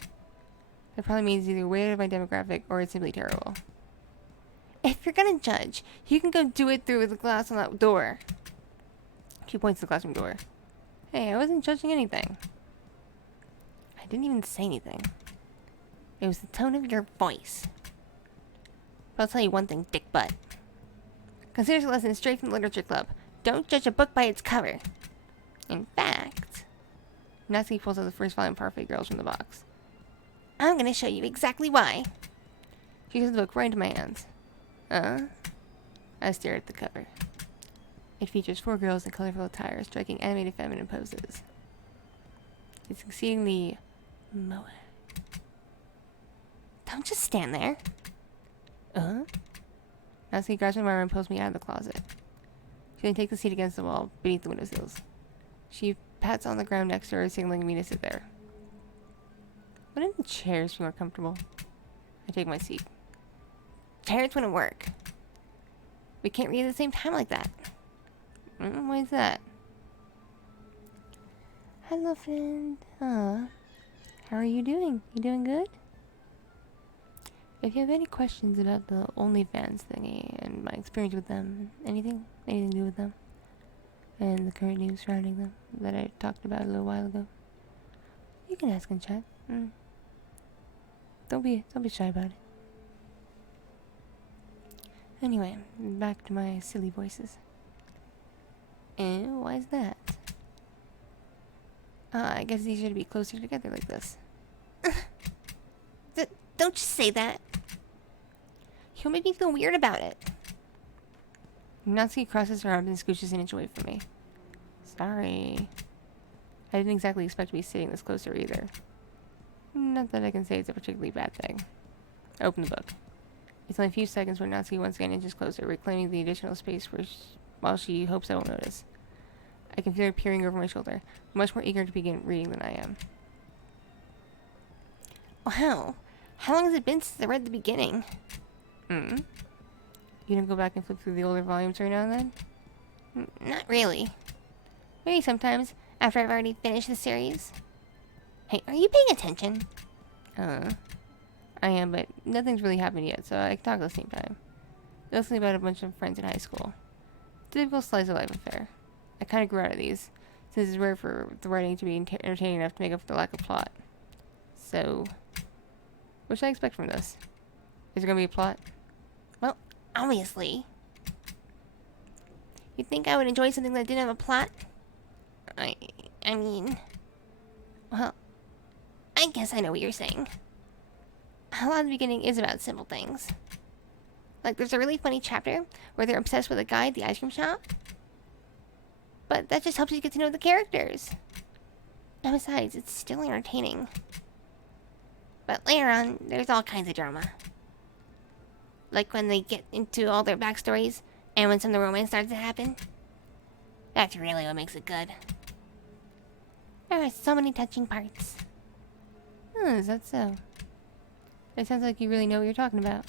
That probably means either way out of my demographic or it's simply terrible. If you're gonna judge, you can go do it through the glass on that door. She points to the classroom door. Hey, I wasn't judging anything. I didn't even say anything. It was the tone of your voice. But I'll tell you one thing, dick butt. Consider this a lesson straight from the Literature Club. Don't judge a book by its cover. In fact, Natsuki pulls out the first volume of Parfait Girls from the box. I'm gonna show you exactly why. She gives the book right into my hands. I stare at the cover. It features 4 girls in colorful attire striking animated feminine poses. It's exceedingly moe. Don't just stand there. Natsuki grabs my arm and pulls me out of the closet. She then takes a seat against the wall beneath the windowsills. She pats on the ground next to her, signaling me to sit there. Wouldn't the chairs be more comfortable? I take my seat. Chairs wouldn't work. We can't read at the same time like that. Why is that? Hello, friend. How are you doing? You doing good? If you have any questions about the OnlyFans thingy and my experience with them, anything to do with them, and the current news surrounding them that I talked about a little while ago, you can ask in chat. Don't be shy about it. Anyway, back to my silly voices. And why is that? I guess these should be closer together like this. Don't just say that. You'll make me feel weird about it. Natsuki crosses her arms and scooches an inch away from me. Sorry. I didn't exactly expect to be sitting this close to her either. Not that I can say it's a particularly bad thing. I open the book. It's only a few seconds when Natsuki once again inches closer, reclaiming the additional space while she hopes I won't notice. I can feel her peering over my shoulder, much more eager to begin reading than I am. Wow. How long has it been since I read the beginning? You don't go back and flip through the older volumes every now and then? Not really. Maybe sometimes, after I've already finished the series. Hey, are you paying attention? I am, but nothing's really happened yet, so I can talk at the same time. Mostly about a bunch of friends in high school. Typical slice of life affair. I kind of grew out of these, since it's rare for the writing to be entertaining enough to make up for the lack of plot. So, what should I expect from this? Is there gonna be a plot? Well, obviously. You'd think I would enjoy something that didn't have a plot? I mean... Well, I guess I know what you're saying. A lot of the beginning is about simple things. Like, there's a really funny chapter where they're obsessed with a guy at the ice cream shop. But that just helps you get to know the characters. And besides, it's still entertaining. But later on, there's all kinds of drama. Like when they get into all their backstories and when some of the romance starts to happen. That's really what makes it good. There are so many touching parts. Is that so? It sounds like you really know what you're talking about.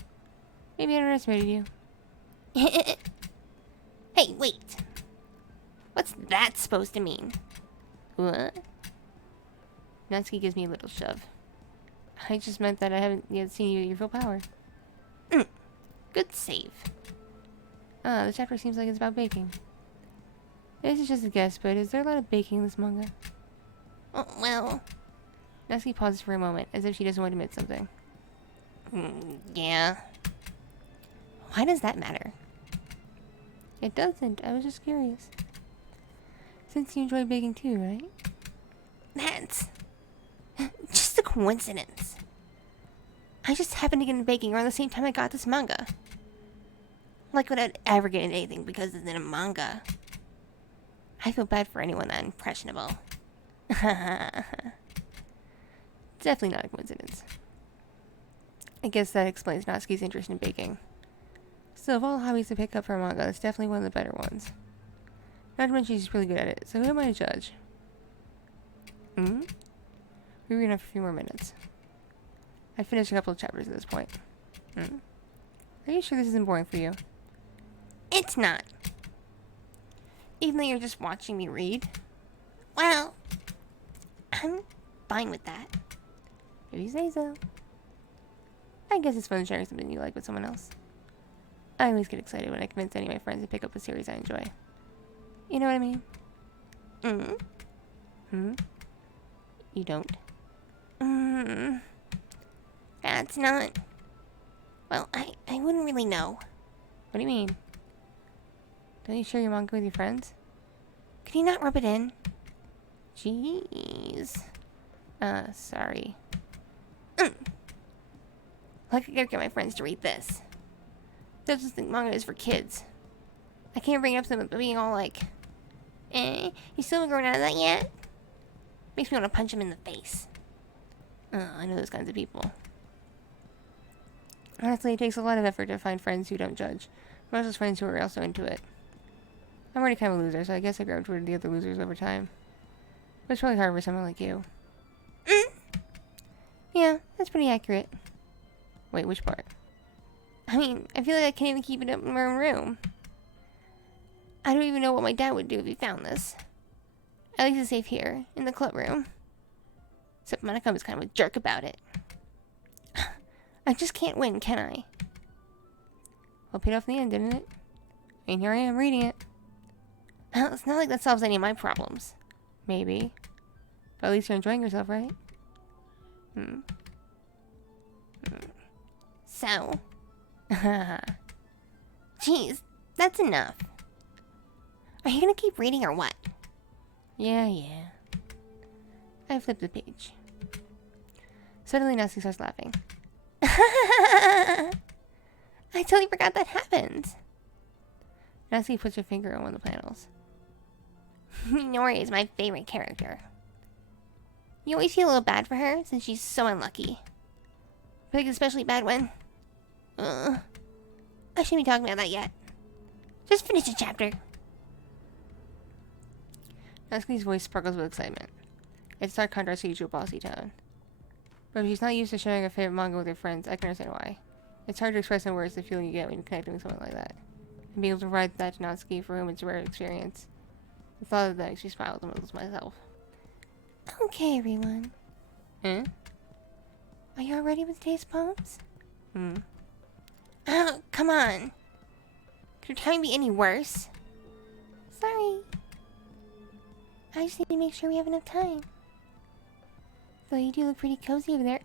Maybe I underestimated you. Hey, wait. What's that supposed to mean? What? Natsuki gives me a little shove. I just meant that I haven't yet seen you at your full power. Good save. The chapter seems like it's about baking. This is just a guess, but is there a lot of baking in this manga? Oh, well... Natsuki pauses for a moment, as if she doesn't want to admit something. Yeah. Why does that matter? It doesn't. I was just curious. Since you enjoy baking too, right? That's... just a coincidence. I just happened to get into baking around the same time I got this manga. Like, would I ever get into anything because it's in a manga? I feel bad for anyone that impressionable. Definitely not a coincidence. I guess that explains Natsuki's interest in baking. Still, of all hobbies to pick up for a manga, it's definitely one of the better ones. Not to mention she's really good at it, so who am I to judge? We were gonna have a few more minutes. I finished a couple of chapters at this point. Are you sure this isn't boring for you? It's not. Even though you're just watching me read. Well, I'm fine with that. If you say so. I guess it's fun sharing something you like with someone else. I always get excited when I convince any of my friends to pick up a series I enjoy. You know what I mean? You don't? That's not... Well, I wouldn't really know. What do you mean? Don't you share your manga with your friends? Could you not rub it in? Jeez. Sorry. Like, I gotta get my friends to read this. They just think manga is for kids. I can't bring it up to them being all like, you still haven't grown out of that yet? Makes me want to punch him in the face. I know those kinds of people. Honestly, it takes a lot of effort to find friends who don't judge. Most of those friends who are also into it. I'm already kind of a loser, so I guess I gravitated the other losers over time. But it's really hard for someone like you. Yeah, that's pretty accurate. Wait, which part? I mean, I feel like I can't even keep it up in my own room. I don't even know what my dad would do if he found this. At least it's safe here, in the club room. Except Monokuma is kind of a jerk about it. I just can't win, can I? Well, it paid off in the end, didn't it? And here I am, reading it. Well, it's not like that solves any of my problems. Maybe. But at least you're enjoying yourself, right? So... Jeez, that's enough. Are you gonna keep reading or what? Yeah. I flipped the page. Suddenly, Natsuki starts laughing. I totally forgot that happened. Natsuki puts her finger on one of the panels. Nori is my favorite character. You always feel a little bad for her since she's so unlucky. But it's especially bad when... I shouldn't be talking about that yet. Just finish the chapter. Natsuki's voice sparkles with excitement. It's stark contrast to usual bossy tone. But if she's not used to sharing her favorite manga with her friends, I can understand why. It's hard to express in words the feeling you get when you're connecting with someone like that. And being able to provide that to Natsuki, for whom it's a rare experience. The thought of that makes me smile the most myself. Okay, everyone. Huh? Are you all ready with today's poems? Oh, come on. Could your time be any worse? Sorry. I just need to make sure we have enough time. Though you do look pretty cozy over there.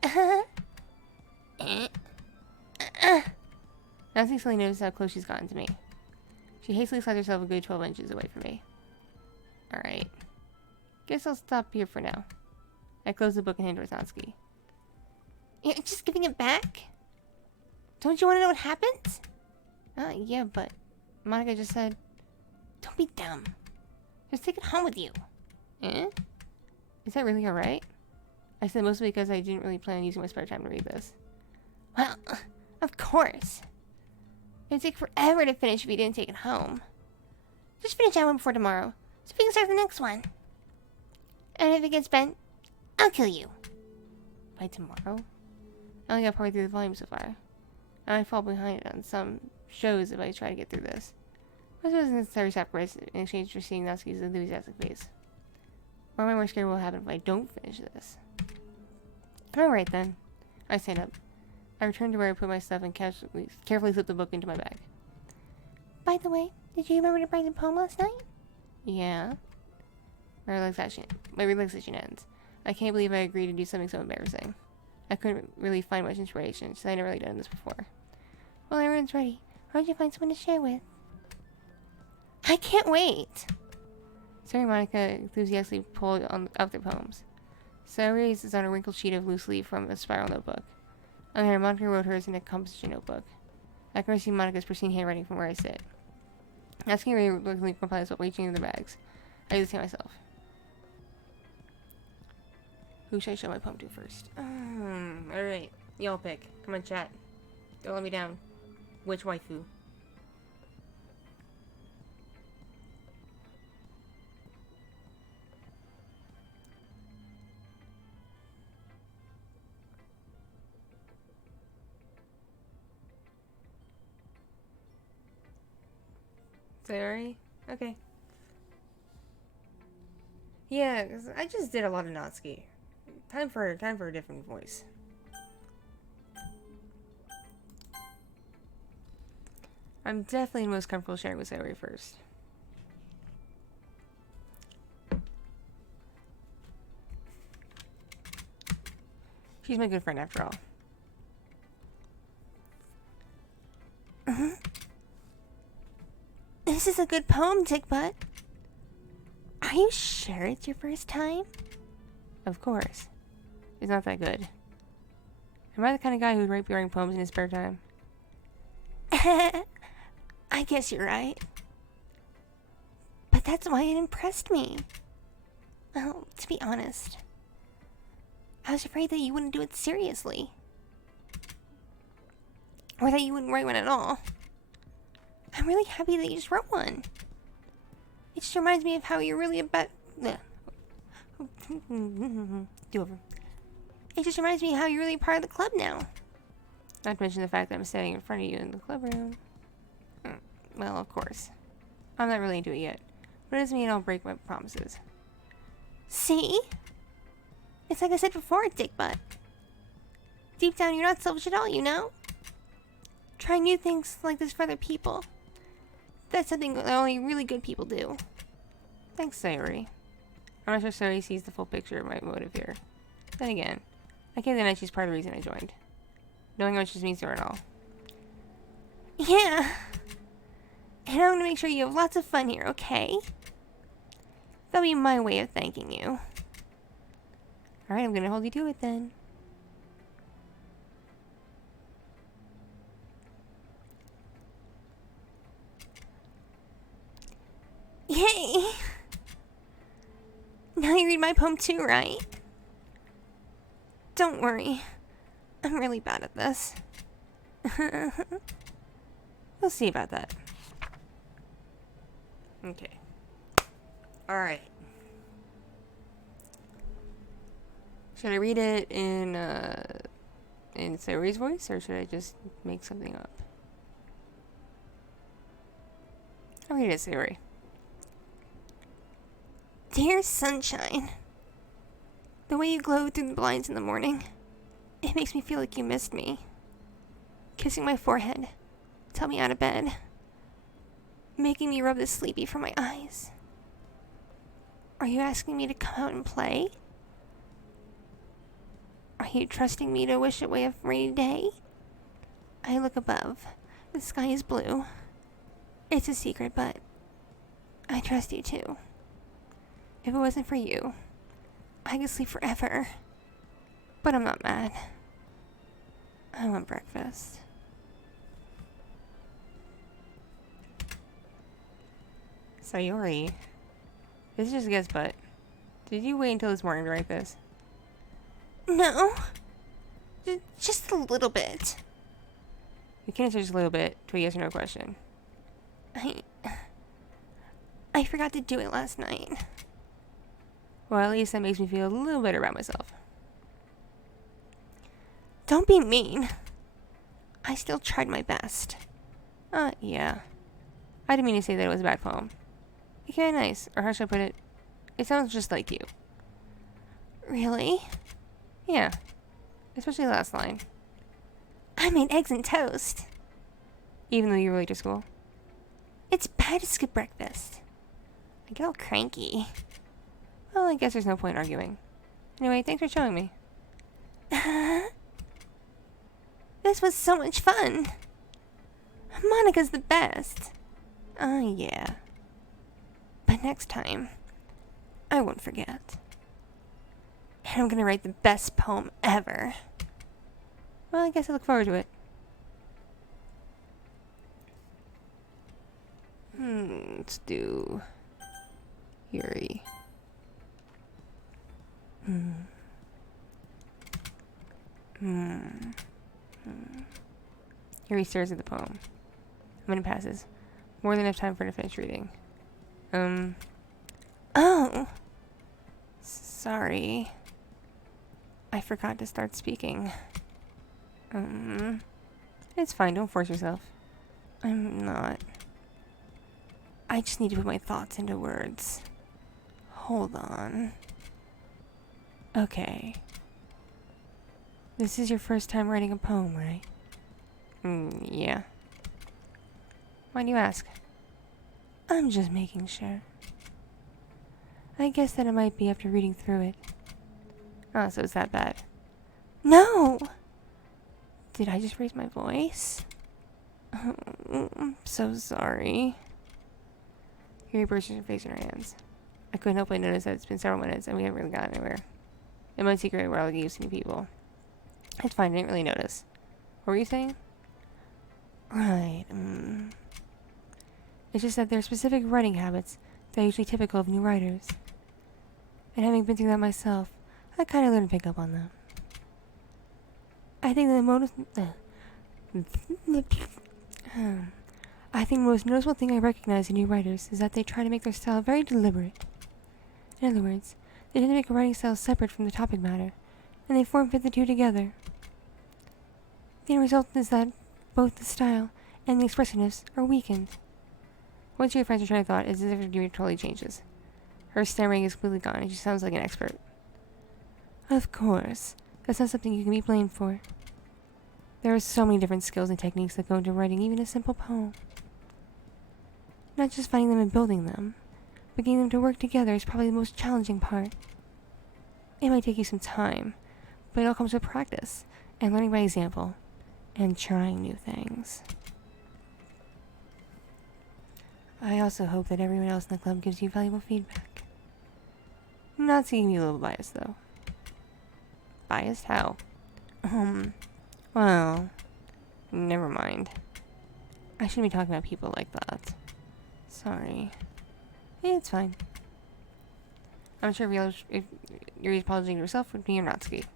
Natsuki suddenly noticed how close she's gotten to me. She hastily slides herself a good 12 inches away from me. Alright. Guess I'll stop here for now. I close the book and hand it to Natsuki. You're just giving it back? Don't you want to know what happened? Yeah, but Monica just said... Don't be dumb. Just take it home with you. Eh? Is that really alright? I said mostly because I didn't really plan on using my spare time to read this. Well, of course. It'd take forever to finish if you didn't take it home. Just finish that one before tomorrow, so we can start the next one. And if it gets bent, I'll kill you. By tomorrow? I only got partway through the volume so far. I might fall behind on some shows if I try to get through this. Most of it is necessary sacrifice in exchange for seeing Natsuki's enthusiastic face. Or am I more scared what will happen if I don't finish this? Alright then. I stand up. I return to where I put my stuff and carefully slip the book into my bag. By the way, did you remember to write a poem last night? Yeah. My relaxation ends. I can't believe I agreed to do something so embarrassing. I couldn't really find much inspiration, since I'd never really done this before. Well, everyone's ready. Why don't you find someone to share with? I can't wait! Sayori and Monica enthusiastically pulled out their poems. Sayori is on a wrinkled sheet of loose leaf from a spiral notebook. On her, Monica wrote hers in a composition notebook. I can see Monica's pristine handwriting from where I sit. Asking Ray looking complies while reaching into their bags. I do the same myself. Who should I show my poem to first? Alright. Y'all pick. Come on, chat. Don't let me down. Which waifu? Sayori? Okay. Yeah, 'cause I just did a lot of Natsuki. Time for a different voice. I'm definitely most comfortable sharing with Sayori first. She's my good friend after all. This is a good poem, Dickbutt. Are you sure it's your first time? Of course. It's not that good. Am I the kind of guy who would be writing poems in his spare time? I guess you're right. But that's why it impressed me. Well, to be honest, I was afraid that you wouldn't do it seriously. Or that you wouldn't write one at all. I'm really happy that you just wrote one. It just reminds me of how you're really about... Do over. It just reminds me how you're really part of the club now. Not to mention the fact that I'm standing in front of you in the club room. Well, of course. I'm not really into it yet. But it doesn't mean I'll break my promises. See? It's like I said before, Dickbutt. Deep down, you're not selfish at all, you know? Trying new things like this for other people. That's something that only really good people do. Thanks, Sayori. I'm not sure Sayori sees the full picture of my motive here. Then again, I can't deny she's part of the reason I joined. Knowing how much this means to her and all. Yeah. And I'm gonna make sure you have lots of fun here, okay? That'll be my way of thanking you. Alright, I'm gonna hold you to it then. Yay! Now you read my poem too, right? Don't worry. I'm really bad at this. We'll see about that. Okay. Alright. Should I read it in Sayori's voice, or should I just make something up? I'll read it, Sayori. Dear sunshine, the way you glow through the blinds in the morning, it makes me feel like you missed me. Kissing my forehead, tell me out of bed, making me rub the sleepy from my eyes. Are you asking me to come out and play? Are you trusting me to wish away a rainy day? I look above. The sky is blue. It's a secret, but I trust you too. If it wasn't for you, I could sleep forever. But I'm not mad. I want breakfast. Sayori, this is just a guess, but did you wait until this morning to write this? No. Just a little bit. You can answer just a little bit to a yes or no question. I forgot to do it last night. Well, at least that makes me feel a little better about myself. Don't be mean. I still tried my best. Yeah. I didn't mean to say that it was a bad poem. It's very nice, or how should I put it? It sounds just like you. Really? Yeah. Especially the last line. I made eggs and toast. Even though you were late to school. It's bad to skip breakfast. I get all cranky. Well, I guess there's no point arguing. Anyway, thanks for showing me. This was so much fun. Monica's the best. Yeah. But next time, I won't forget. And I'm gonna write the best poem ever. Well, I guess I look forward to it. Let's do Yuri. Yuri stares at the poem. A minute passes. More than enough time for her to finish reading. Oh, Sorry. I forgot to start speaking. It's fine, don't force yourself. I'm not. I just need to put my thoughts into words. Hold on. Okay. This is your first time writing a poem, right? Yeah. Why do you ask? I'm just making sure. I guess that it might be after reading through it. Oh, so it's that bad. no! Did I just raise my voice? I'm so sorry. Yuri brushes her face in her hands. I couldn't help but notice that it's been several minutes and we haven't really gotten anywhere. In my secret, we're all used to new people. It's fine, I didn't really notice. What were you saying? Right, It's just that there are specific writing habits that are usually typical of new writers. And having been through that myself, I kind of learned to pick up on them. I think the most noticeable thing I recognize in new writers is that they try to make their style very deliberate. In other words, they tend to make a writing style separate from the topic matter, and they form-fit the two together. The end result is that both the style and the expressiveness are weakened. Once your friend's train of thought, it's as if her demeanor totally changes. Her stammering is completely gone, and she sounds like an expert. Of course, that's not something you can be blamed for. There are so many different skills and techniques that go into writing even a simple poem. Not just finding them and building them, but getting them to work together is probably the most challenging part. It might take you some time, but it all comes with practice, and learning by example, and trying new things. I also hope that everyone else in the club gives you valuable feedback. Not seeing me a little biased, though. Biased? How? Well, never mind. I shouldn't be talking about people like that. Sorry. It's fine. I'm sure if you're apologizing to yourself would be or not ski. Do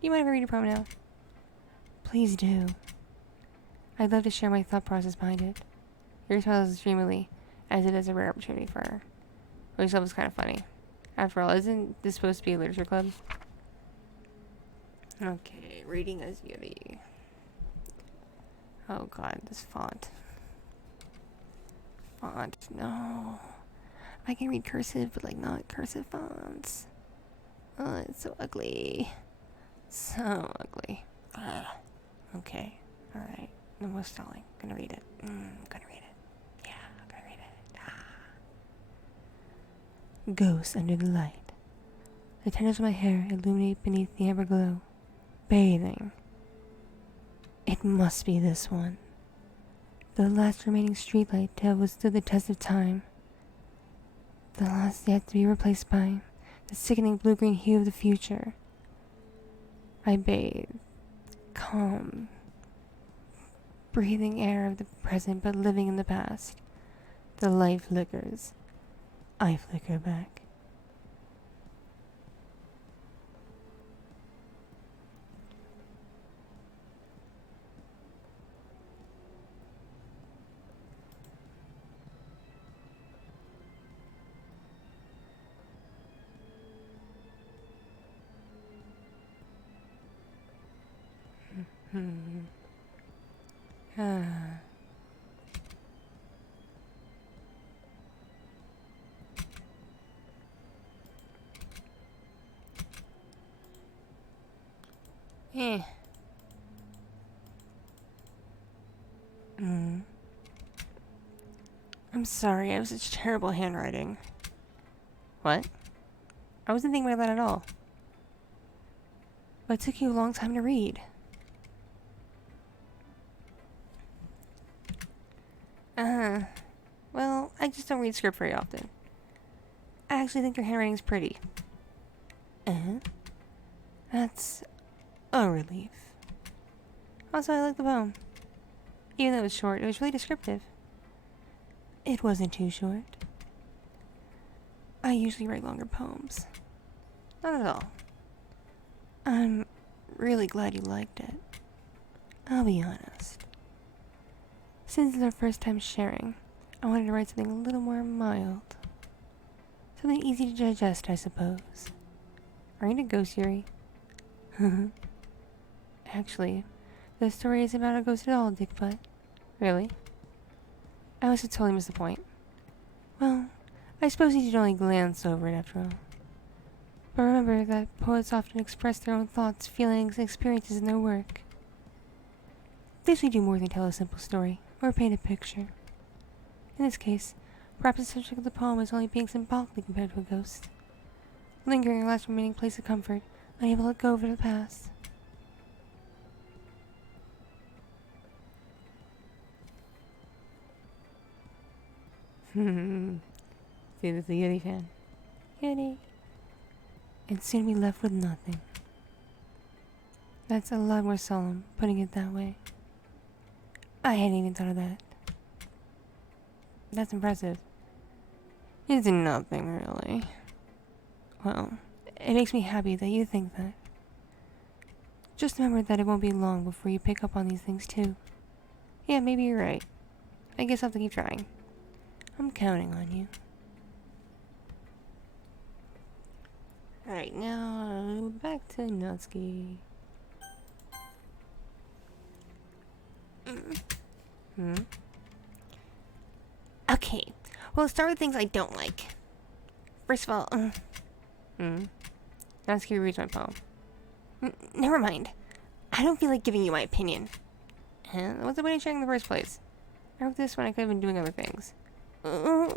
you mind if I read your poem now? Please do. I'd love to share my thought process behind it. Your smiles dreamily, as it is a rare opportunity for her. Which was kind of funny. After all, isn't this supposed to be a literature club? Okay, reading as Yuri. Oh god, this font. No. I can read cursive, but like not cursive fonts. Oh, it's so ugly. So ugly. Ugh. Okay, alright. No more stalling. Gonna read it. Gonna read it. Yeah, I'm gonna read it. Ghosts under the light. The tendrils of my hair illuminate beneath the amber glow. Bathing. It must be this one. The last remaining streetlight to have withstood the test of time. The last yet to be replaced by the sickening blue-green hue of the future. I bathe. Calm. Breathing air of the present but living in the past. The light flickers. I flicker back. Eh. I'm sorry, I have such terrible handwriting. What? I wasn't thinking about that at all. But it took you a long time to read. Well, I just don't read script very often. I actually think your handwriting's pretty. That's a relief. Also, I like the poem. Even though it was short, it was really descriptive. It wasn't too short. I usually write longer poems. Not at all. I'm really glad you liked it. I'll be honest. Since it's our first time sharing, I wanted to write something a little more mild. Something easy to digest, I suppose. Are you into ghost theory? Actually, the story is about a ghost at all, dick butt. Really? I must have totally missed the point. Well, I suppose you should only glance over it after all. But remember that poets often express their own thoughts, feelings, and experiences in their work. They usually do more than tell a simple story, or paint a picture. In this case, perhaps the subject of the poem is only being symbolically compared to a ghost. Lingering in your last remaining place of comfort, unable to let go of the past. See, this is a Yeti fan. Yeti. And soon be left with nothing. That's a lot more solemn, putting it that way. I hadn't even thought of that. That's impressive. It's nothing, really. Well, it makes me happy that you think that. Just remember that it won't be long before you pick up on these things, too. Yeah, maybe you're right. I guess I'll have to keep trying. I'm counting on you. Alright, now back to Natsuki. Okay, well, let's start with things I don't like. First of all, Natsuki reads my poem. Never mind. I don't feel like giving you my opinion. What's the point of sharing in the first place? I wrote this when I could have been doing other things. In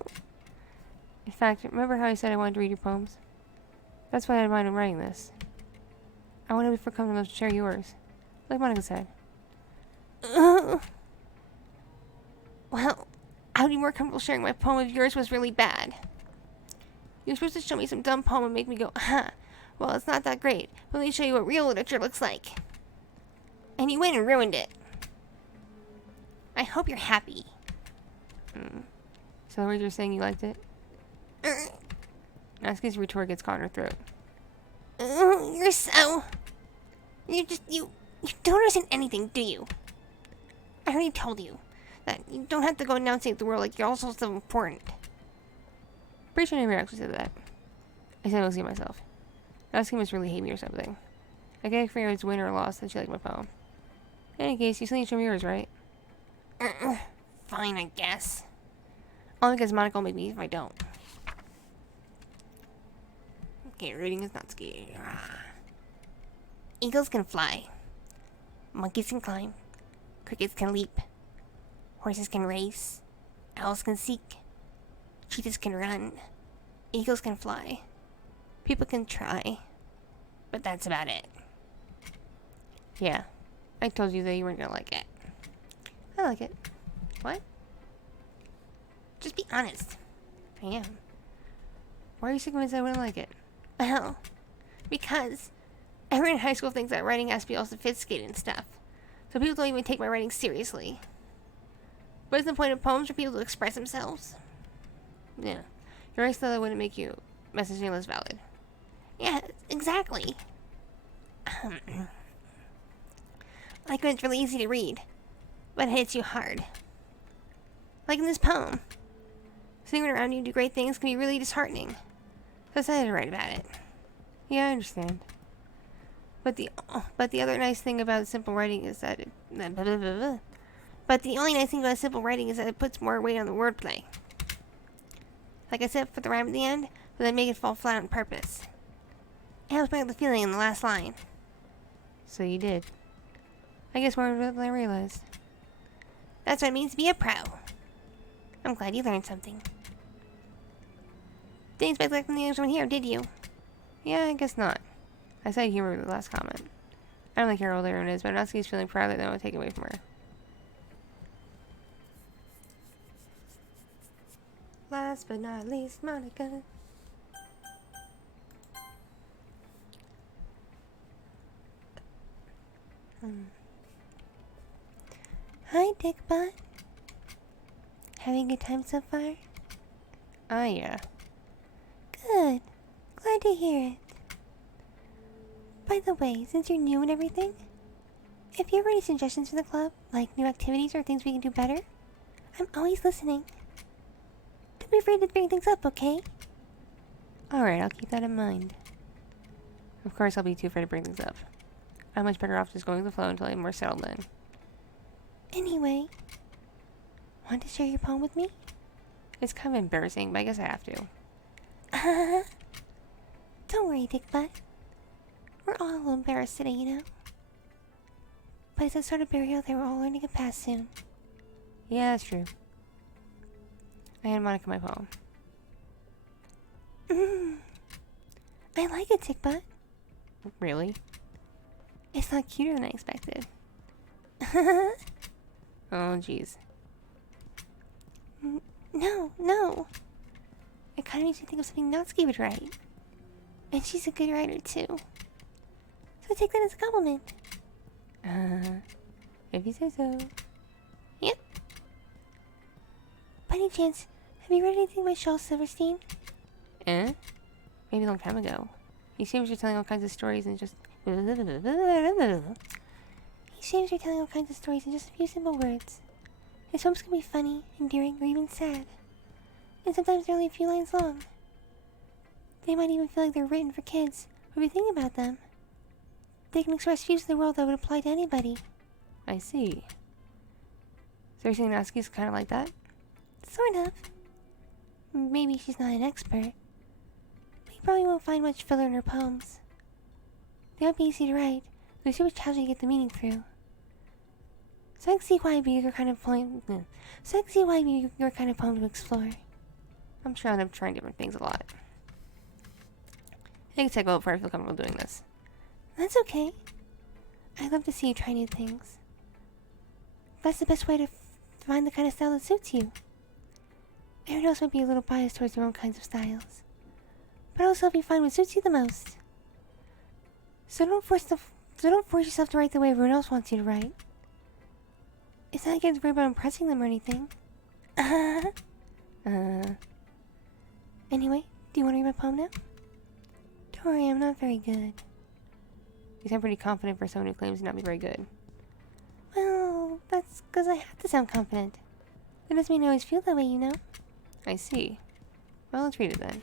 fact, remember how I said I wanted to read your poems? That's why I had mind writing this. I wanted to be comfortable to share yours. Like Monica said. Well, I would be more comfortable sharing my poem if yours was really bad. You were supposed to show me some dumb poem and make me go, well, it's not that great, but let me show you what real literature looks like. And you went and ruined it. I hope you're happy. So you're saying you liked it? Natsuki's retort gets caught in her throat. You're so... You don't understand anything, do you? I already told you that you don't have to go announcing to the world like you're also so important. Pretty sure I never actually said that. I said mostly myself. Natsuki must really hate me or something. I can't figure out it's win or loss that she liked my poem. In any case, you still need to show me yours, right? Fine, I guess. Only because Monica will make me if I don't. Okay, reading is Natsuki. Eagles can fly. Monkeys can climb. Crickets can leap. Horses can race. Owls can seek. Cheetahs can run. Eagles can fly. People can try. But that's about it. Yeah. I told you that you weren't gonna like it. I like it. What? Just be honest. I am. Why are you so convinced I wouldn't like it? Well, because everyone in high school thinks that writing has to be all sophisticated and stuff. So people don't even take my writing seriously. What is the point of poems for people to express themselves? Yeah. Your right style wouldn't make you message any less valid. Yeah, exactly. Like when it's really easy to read, but it hits you hard. Like in this poem. Seeing around you do great things can be really disheartening. So I decided to write about it. Yeah, I understand. But the other nice thing about simple writing is that but the only nice thing about simple writing is that it puts more weight on the wordplay. Like I said for the rhyme at the end, but then make it fall flat on purpose. It helps bring out the feeling in the last line. So you did. I guess more than I realized. That's what it means to be a pro. I'm glad you learned something. Didn't expect that from the Englishman here, did you? Yeah, I guess not. I said humor with the last comment. I don't really care how old everyone is, but Natsuki's feeling proud that no one will take it away from her. Last but not least, Monica. Hi, Dickbot. Having a good time so far? Oh, yeah. Good. Glad to hear it. By the way, since you're new and everything, if you have any suggestions for the club, like new activities or things we can do better, I'm always listening. Don't be afraid to bring things up, okay? Alright, I'll keep that in mind. Of course, I'll be too afraid to bring things up. I'm much better off just going with the flow until I'm more settled in. Anyway, want to share your poem with me? It's kind of embarrassing, but I guess I have to. Don't worry, Dickbutt. We're all a little embarrassed today, you know? But it's a sort of burial that we're all learning to get past soon. Yeah, that's true. I had Monica my poem. I like it, Dickbutt. Really? It's not cuter than I expected. Oh, jeez. No. It kind of makes me think of something Natsuki would write. And she's a good writer, too. So take that as a compliment. If you say so. Yep. By any chance, have you read anything by Shaw Silverstein? Maybe a long time ago. He seems to be telling all kinds of stories and just... He seems to be telling all kinds of stories in just a few simple words. His poems can be funny, endearing, or even sad. And sometimes they're only a few lines long. They might even feel like they're written for kids, but if you think about them, they can express views of the world that would apply to anybody. I see. So you're saying Natsuki's kind of like that? Sort of. Maybe she's not an expert, but you probably won't find much filler in her poems. They might be easy to write, but they're super challenging to get the meaning through. So I can see why it'd be your kind of poem. So I can see why it'd be your kind of poem to explore. I'm sure I'm trying different things a lot. I think it's take a while before I feel comfortable doing this. That's okay. I love to see you try new things. That's the best way to find the kind of style that suits you. Everyone else might be a little biased towards their own kinds of styles, but also help you find what suits you the most. So don't force yourself to write the way everyone else wants you to write. It's not like you have to worry about impressing them or anything. Anyway, do you want to read my poem now? Don't worry, I'm not very good. You sound pretty confident for someone who claims to not be very good. Well, that's because I have to sound confident. That doesn't mean I always feel that way, you know? I see. Well, let's read it then.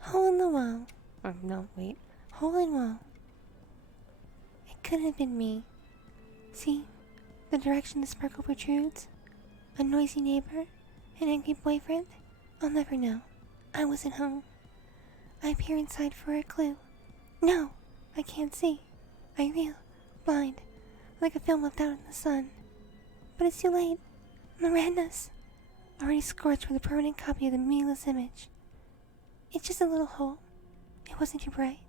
Hole in the wall. Or, no, wait. Hole in wall. It couldn't have been me. See? The direction the sparkle protrudes? A noisy neighbor? An angry boyfriend? I'll never know. I wasn't home. I peer inside for a clue. No! I can't see. I reel. Blind. Like a film left out in the sun. But it's too late. The redness already scorched with a permanent copy of the meaningless image. It's just a little hole. It wasn't too bright.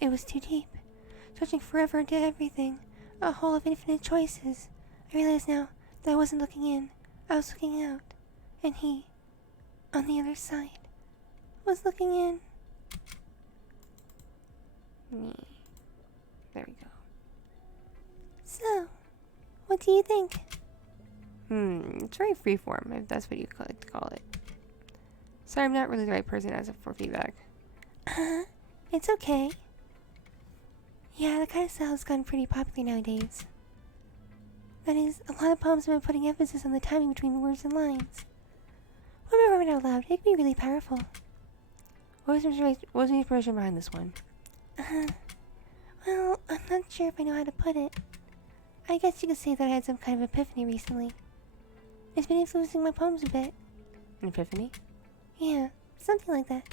It was too deep. Stretching forever into everything. A hole of infinite choices. I realize now that I wasn't looking in. I was looking out. And he, on the other side, was looking in. Me. There we go. So, what do you think? It's very freeform, if that's what you like to call it. Sorry, I'm not really the right person as for feedback. It's okay. Yeah, that kind of style has gotten pretty popular nowadays. That is, a lot of poems have been putting emphasis on the timing between words and lines. Remember it out loud, it could be really powerful. What was the inspiration behind this one? Well, I'm not sure if I know how to put it. I guess you could say that I had some kind of epiphany recently. It's been influencing my poems a bit. An epiphany? Yeah, something like that.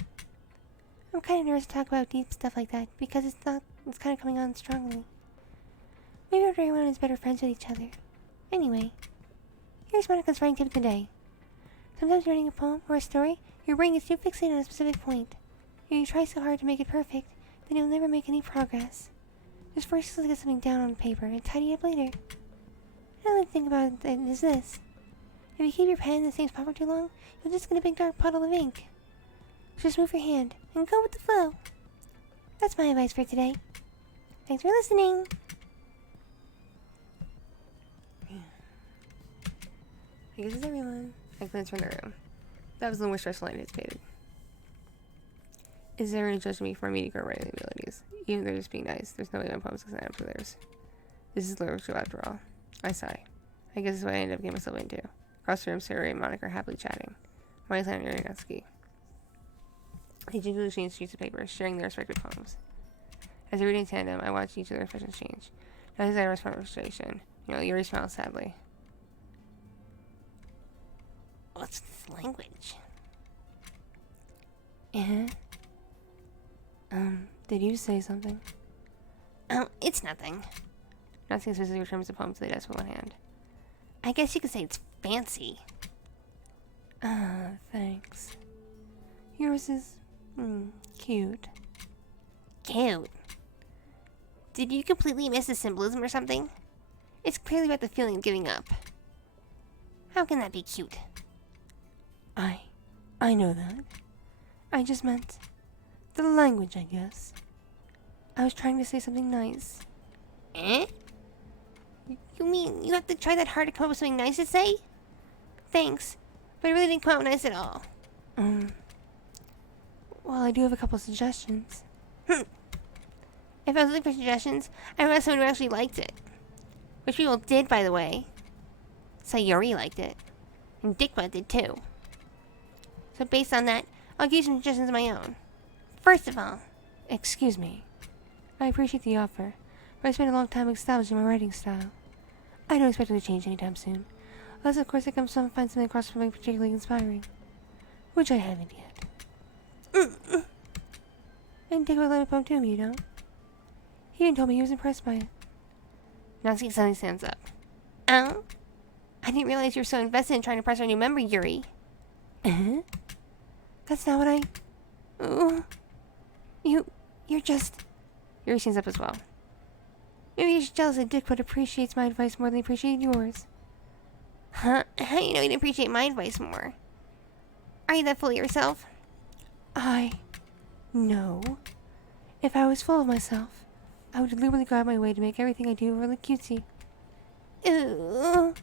I'm kind of nervous to talk about deep stuff like that because it's kind of coming on strongly. Maybe after everyone is better friends with each other. Anyway, here's Monica's writing tip of the day. Sometimes you're writing a poem or a story, your brain gets too fixated on a specific point. If you try so hard to make it perfect, then you'll never make any progress. Just first get something down on paper and tidy it up later. Another thing about it is this. If you keep your pen in the same spot for too long, you'll just get a big dark puddle of ink. Just move your hand and go with the flow. That's my advice for today. Thanks for listening. I guess it's everyone. I glanced from the room. That was the more stressful than I anticipated. Is there any judging me for my mediocre writing abilities? Even if they're just being nice, there's no way my poems can stand up to theirs. This is literature after all. I sigh. I guess this is what I ended up getting myself into. Across the room, Sarah and Monica are happily chatting. Molly's on a ski. They gingerly exchange sheets of paper, sharing their respective poems. As they read in tandem, I watch each of their expressions change. Not as I respond to frustration. Yuri smiles sadly. What's this language? Did you say something? Oh, it's nothing. Nothing specifically returns the poem to the desk with one hand. I guess you could say it's fancy. Thanks. Yours is, cute. Cute? Did you completely miss the symbolism or something? It's clearly about the feeling of giving up. How can that be cute? I know that. I just meant the language, I guess. I was trying to say something nice. Eh? You mean you have to try that hard to come up with something nice to say? Thanks, but it really didn't come out nice at all. Well, I do have a couple suggestions. If I was looking for suggestions, I would have someone who actually liked it. Which people did, by the way. Sayuri liked it. And Dickbutt did too. So based on that, I'll give you some suggestions of my own. First of all, excuse me. I appreciate the offer, but I spent a long time establishing my writing style. I don't expect it to change anytime soon. Unless, of course, I find something across from particularly inspiring. Which I haven't yet. And Dickbutt let a poem to me, you know? He even told me he was impressed by it. Natsuki suddenly stands up. Oh? I didn't realize you were so invested in trying to impress our new member, Yuri. That's not what I... You're just... Yuri stands up as well. Maybe you're just jealous that Dickbutt appreciates my advice more than he appreciated yours. Huh? How do you know he didn't appreciate my advice more? Are you that full of yourself? No. If I was full of myself, I would deliberately go out of my way to make everything I do really cutesy. Ooh.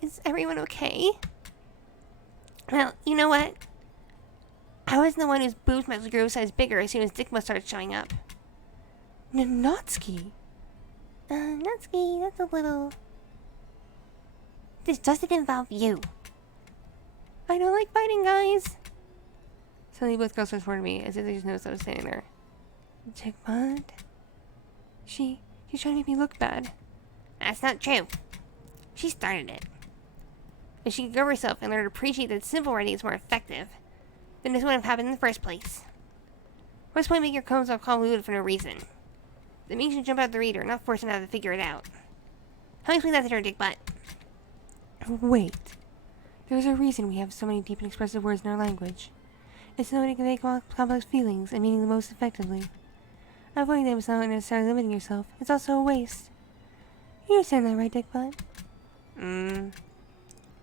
Is everyone okay? Well, you know what? I was the one whose boobs magically grew a size bigger as soon as Dickbutt started showing up. Natsuki? Natsuki, that's a little... This doesn't involve you. I don't like fighting, guys. Suddenly both girls turned toward me, as if they just noticed I was standing there. Dickbutt? She's trying to make me look bad. That's not true. She started it. If she could go herself and learn to appreciate that simple writing is more effective, then this wouldn't have happened in the first place. What's the point of making your poems all convoluted for no reason? That means you jump out the reader, not force them to have to figure it out. How do you explain that to her, Dickbutt? Wait. There's a reason we have so many deep and expressive words in our language. It's so that we can convey complex feelings and meaning the most effectively. Avoiding them is not necessarily limiting yourself. It's also a waste. You understand that, right, Dickbutt?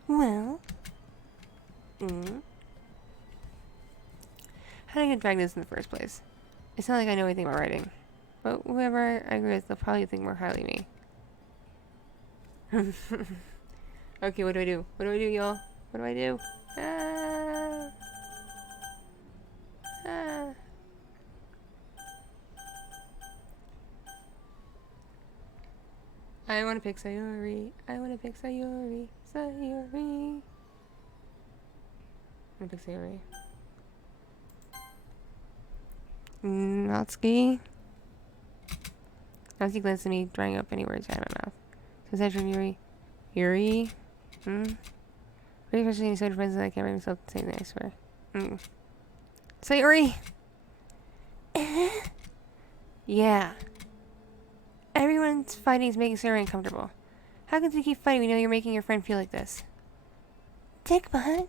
Well... How did I get dragged into this in the first place? It's not like I know anything about writing. But whoever I agree with, they'll probably think more highly of me. Okay, what do I do? What do I do, y'all? What do I do? I wanna pick Sayori. I wanna pick Sayori. Sayori. I wanna pick Sayori. Natsuki. Natsuki glanced at me, drying up any words I had in my mouth. So I said Yuri. Yuri? Pretty especially any sort of friends that I can't bring myself to say anything, I swear. Sayori! Yeah. Everyone's fighting is making Sayori uncomfortable. How can you keep fighting when you know you're making your friend feel like this? Dickbutt.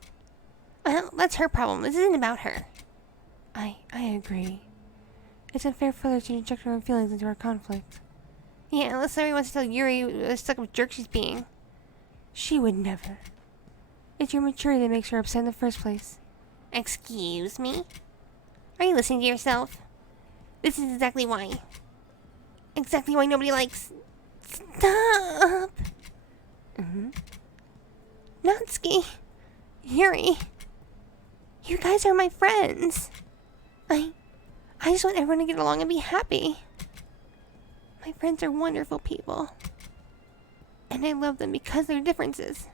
Well, that's her problem. This isn't about her. I agree. It's unfair for her to inject her own feelings into our conflict. Yeah, unless Sayori wants to tell Yuri what a stuck-up jerk she's being. She would never. It's your maturity that makes her upset in the first place. Excuse me? Are you listening to yourself? This is exactly why. Exactly why nobody likes... Stop! Natsuki. Yuri. You guys are my friends. I just want everyone to get along and be happy. My friends are wonderful people. And I love them because of their differences.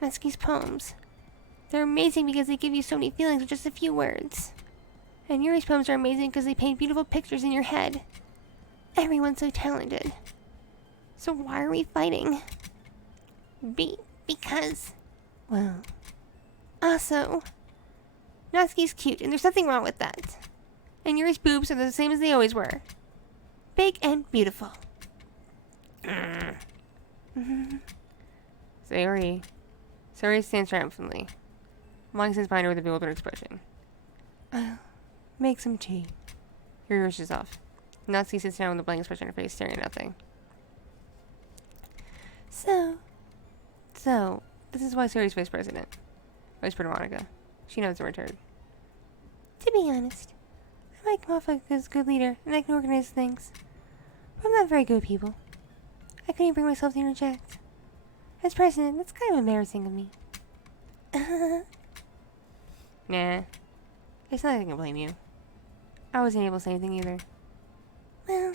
Natsuki's poems. They're amazing because they give you so many feelings with just a few words. And Yuri's poems are amazing because they paint beautiful pictures in your head. Everyone's so talented. So why are we fighting? Because... Well... Also... Natsuki's cute, and there's nothing wrong with that. And Yuri's boobs are the same as they always were. Big and beautiful. Sayori. Sayori stands triumphantly. Long stands behind her with a bewildered expression. I'll make some tea. Yuri rushes off. Natsuki sits down with a blank expression on her face, staring at nothing. So, this is why Sayori's vice president. Whispered Monica. She nods in return. To be honest, I like Moffat as a good leader, and I can organize things. But I'm not very good with people. I couldn't even bring myself to interject. As president, that's kind of embarrassing of me. Nah. It's not like I can blame you. I wasn't able to say anything either. Well,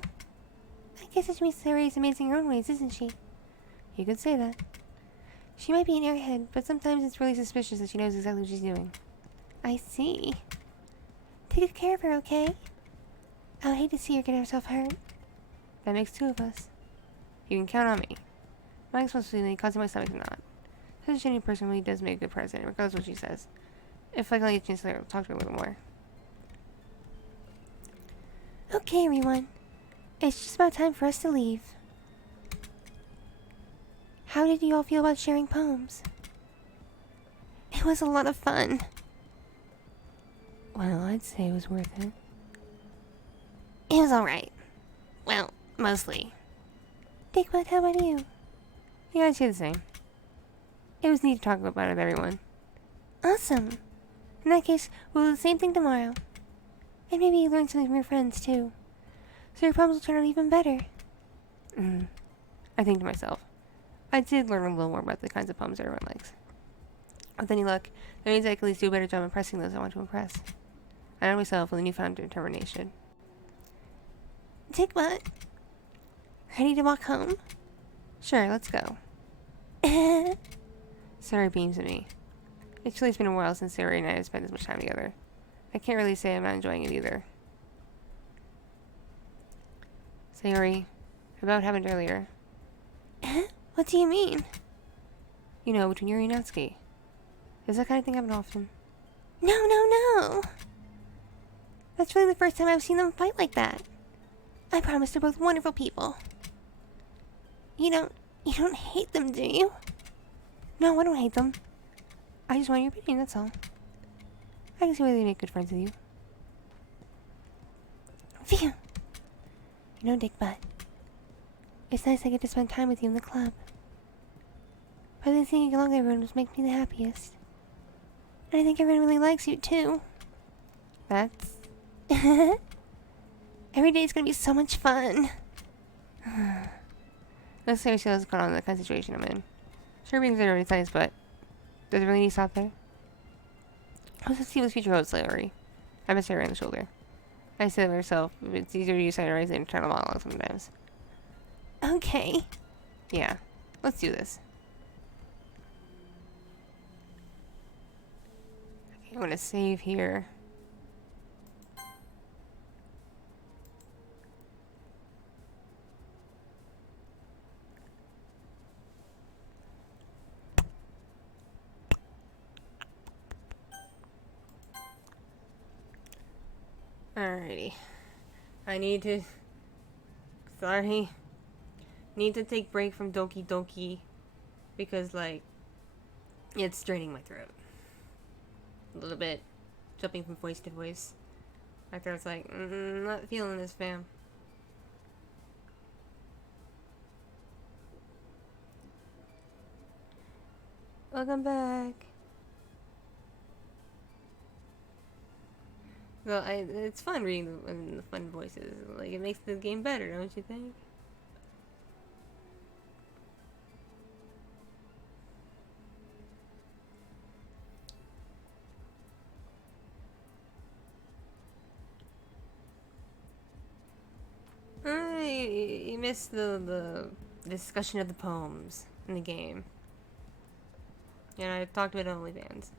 I guess it means Sayori is amazing in her own ways, isn't she? You could say that. She might be an airhead, but sometimes it's really suspicious that she knows exactly what she's doing. I see. Take good care of her, okay? I would hate to see her get herself hurt. That makes two of us. You can count on me. My responsibility causing my stomach to knot. Such a genuine person really does make a good president, regardless of what she says. If I can get a chance to talk to her a little more. Okay, everyone. It's just about time for us to leave. How did you all feel about sharing poems? It was a lot of fun. Well, I'd say it was worth it. It was alright. Well, mostly. Dickbutt, how about you? Yeah, I'd say the same. It was neat to talk about it with everyone. Awesome. In that case, we'll do the same thing tomorrow. And maybe you learn something from your friends, too. So your poems will turn out even better. I think to myself. I did learn a little more about the kinds of poems everyone likes. With any luck, that means I can at least do a better job impressing those I want to impress. I know myself with a newfound determination. Dickbutt, ready to walk home? Sure, let's go. Sayori beams at me. It's really been a while since Sayori and I have spent this much time together. I can't really say I'm not enjoying it either. Sayori, about what happened earlier. What do you mean? You know, between Yuri and Natsuki. Does that kind of thing happen often? No. That's really the first time I've seen them fight like that. I promise they're both wonderful people. You don't hate them, do you? No, I don't hate them. I just want your opinion, that's all. I can see why they make good friends with you. Phew. You know, Dickbutt, it's nice I get to spend time with you in the club. But then seeing you get along with everyone just makes me the happiest. And I think everyone really likes you, too. That's... Every day is gonna be so much fun. Let's say what's going on in the kind of situation I'm in. Sure, being there is nice, but does it really need to stop there? Let's see what the future holds, Larry. I bet Sarah on the shoulder. I said to myself, it's easier to use side or internal monologue sometimes. Okay. Yeah, let's do this. Okay, I'm gonna save here. Alrighty. I need to... Sorry. Need to take break from Doki Doki. Because, like, it's straining my throat. A little bit. Jumping from voice to voice. My throat's like, not feeling this, fam. Welcome back. Well, it's fun reading the fun voices. Like, it makes the game better, don't you think? You missed the discussion of the poems in the game. And I talked about OnlyFans.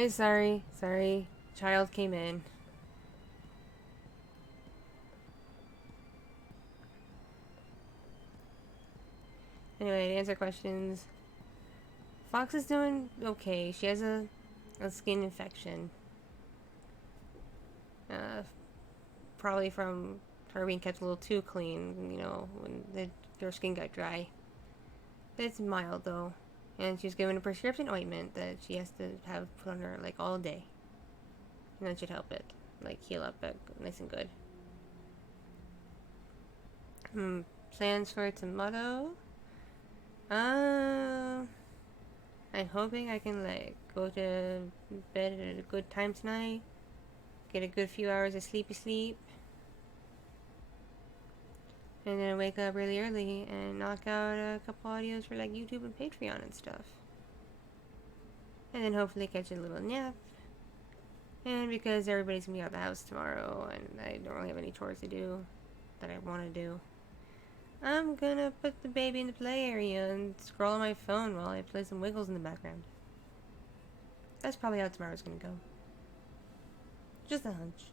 I'm sorry. Sorry. Child came in. Anyway, to answer questions. Fox is doing okay. She has a skin infection. Probably from her being kept a little too clean, you know, when her skin got dry. But it's mild though. And she's given a prescription ointment that she has to have put on her like all day. And that should help it. Like heal up nice and good. Plans for tomorrow? I'm hoping I can like go to bed at a good time tonight. Get a good few hours of sleep. And then wake up really early and knock out a couple audios for like YouTube and Patreon and stuff. And then hopefully catch a little nap. And because everybody's gonna be out of the house tomorrow and I don't really have any chores to do that I want to do, I'm gonna put the baby in the play area and scroll on my phone while I play some Wiggles in the background. That's probably how tomorrow's gonna go. Just a hunch.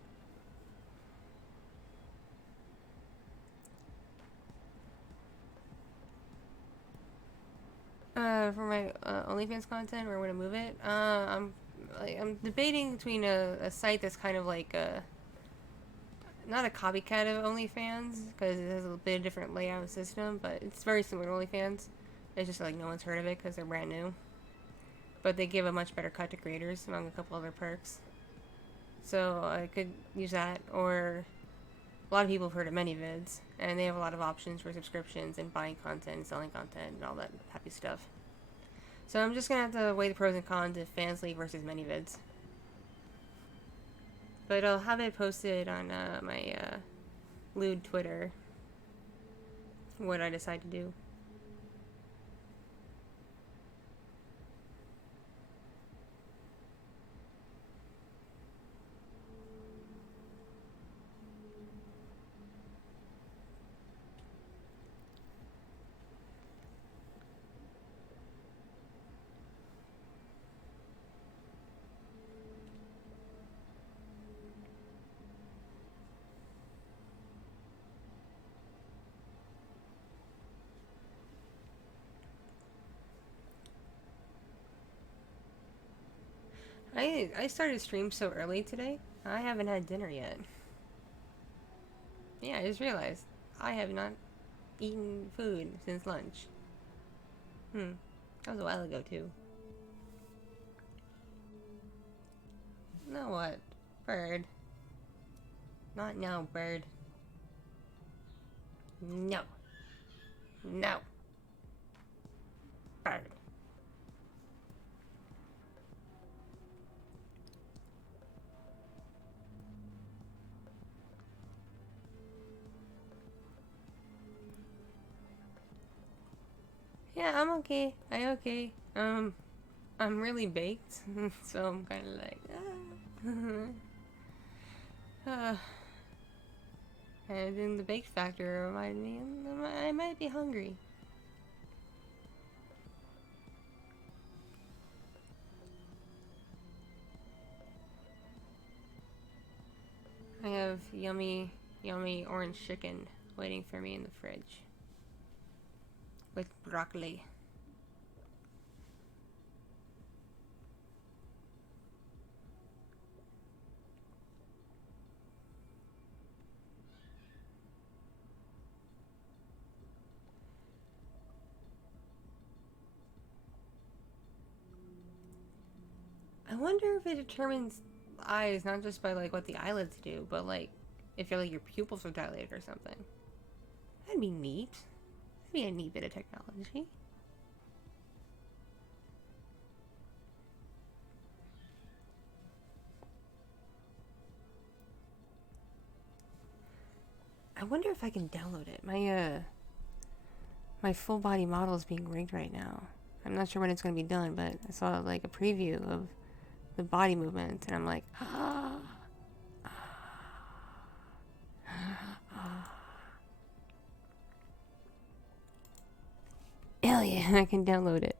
For my OnlyFans content, where I want to move it, I'm debating between a site that's kind of like not a copycat of OnlyFans because it has a bit of different layout system, but it's very similar to OnlyFans. It's just like no one's heard of it because they're brand new, but they give a much better cut to creators among a couple other perks. So I could use that, or a lot of people have heard of ManyVids, and they have a lot of options for subscriptions and buying content and selling content and all that happy stuff. So I'm just gonna have to weigh the pros and cons of Fansly versus ManyVids. But I'll have it posted on my lewd Twitter what I decide to do. I started stream so early today. I haven't had dinner yet. Yeah, I just realized I have not eaten food since lunch. That was a while ago too. Now what? Bird. Not now, bird. No. No. Bird. Yeah, I'm okay. I'm okay. I'm really baked, so I'm kind of like, and then the baked factor reminded me I might be hungry. I have yummy orange chicken waiting for me in the fridge with broccoli. I wonder if it determines eyes not just by like what the eyelids do, but like if you're like your pupils are dilated or something. That'd be neat. That'd be a neat bit of technology. I wonder if I can download it. My full body model is being rigged right now. I'm not sure when it's gonna be done, but I saw like a preview of the body movement, and I'm like, hell yeah, I can download it.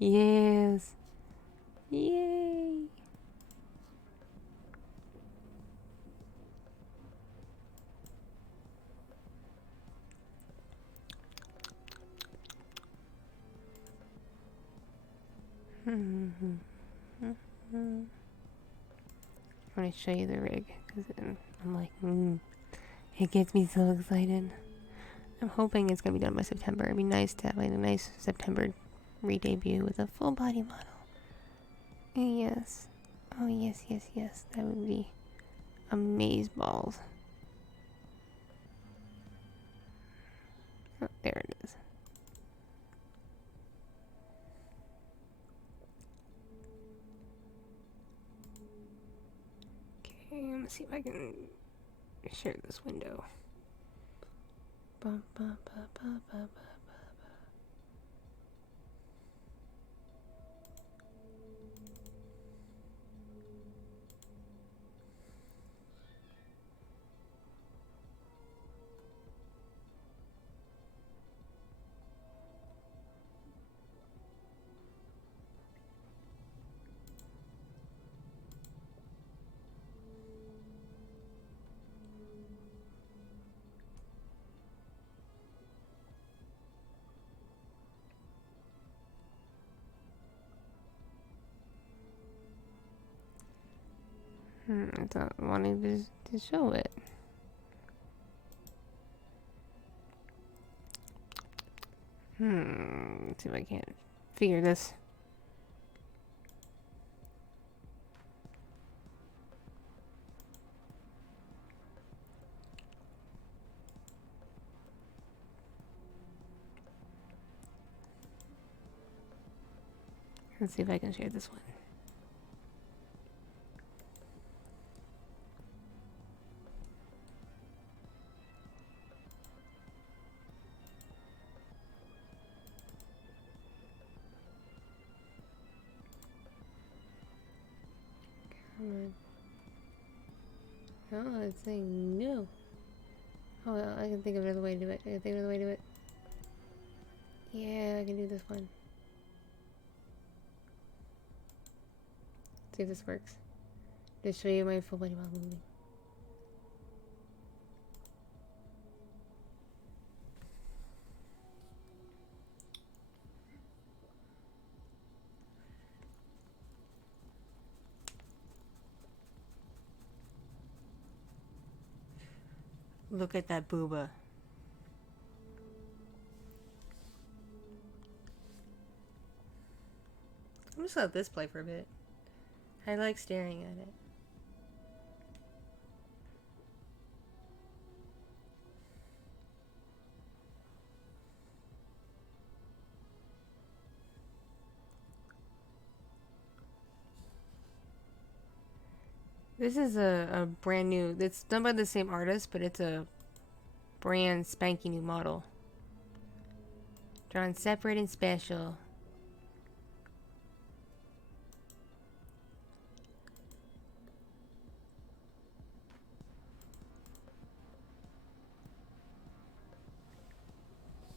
Yes. Yay. I want to show you the rig because I'm like, it gets me so excited. I'm hoping it's gonna be done by September. It'd be nice to have like a nice September re-debut with a full body model. Yes. Oh yes, yes, yes. That would be amazeballs. Oh, there it is. Okay, let me see if I can share this window. Ba, ba, ba, ba, ba, ba. It's not wanting to show it. Let's see if I can't figure this. Let's see if I can share this one. Come on. Oh, it's saying no. Oh, well, I can think of another way to do it. I can think of another way to do it. Yeah, I can do this one. See if this works. Just show you my full body while moving. Look at that booba. I'm just gonna let this play for a bit. I like staring at it. This is a brand new, it's done by the same artist, but it's a brand spanky new model. Drawn separate and special.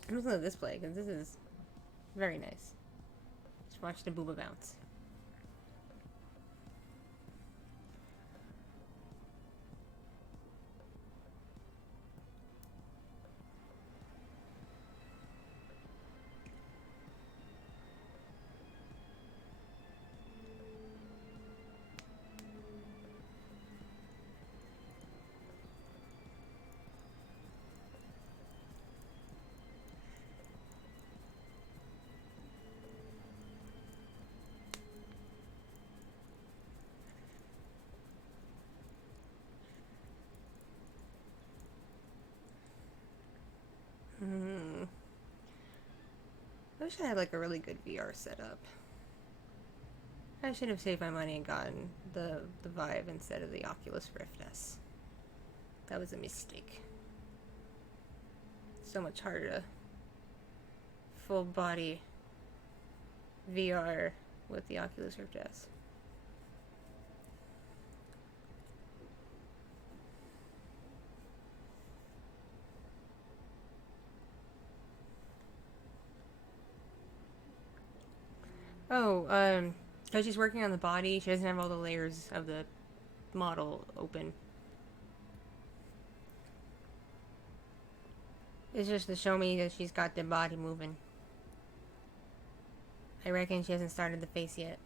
I'm just gonna let this play because this is very nice. Just watch the booba bounce. I wish I had like a really good VR setup. I should have saved my money and gotten the Vive instead of the Oculus Rift S. That was a mistake. So much harder to full body VR with the Oculus Rift S. Oh, because she's working on the body, she doesn't have all the layers of the model open. It's just to show me that she's got the body moving. I reckon she hasn't started the face yet.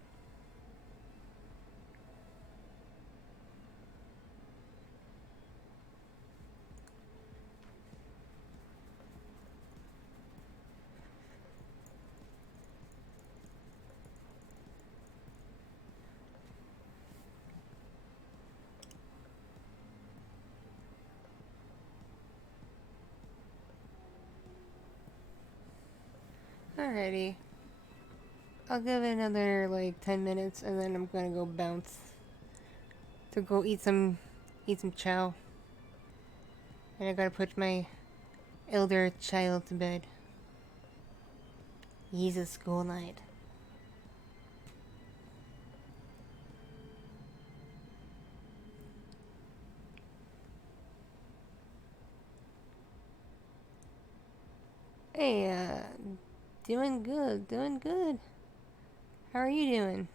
Alrighty. I'll give it another like 10 minutes and then I'm gonna go bounce to go eat some chow. And I gotta put my elder child to bed. He's a school night. Hey, doing good, doing good. How are you doing?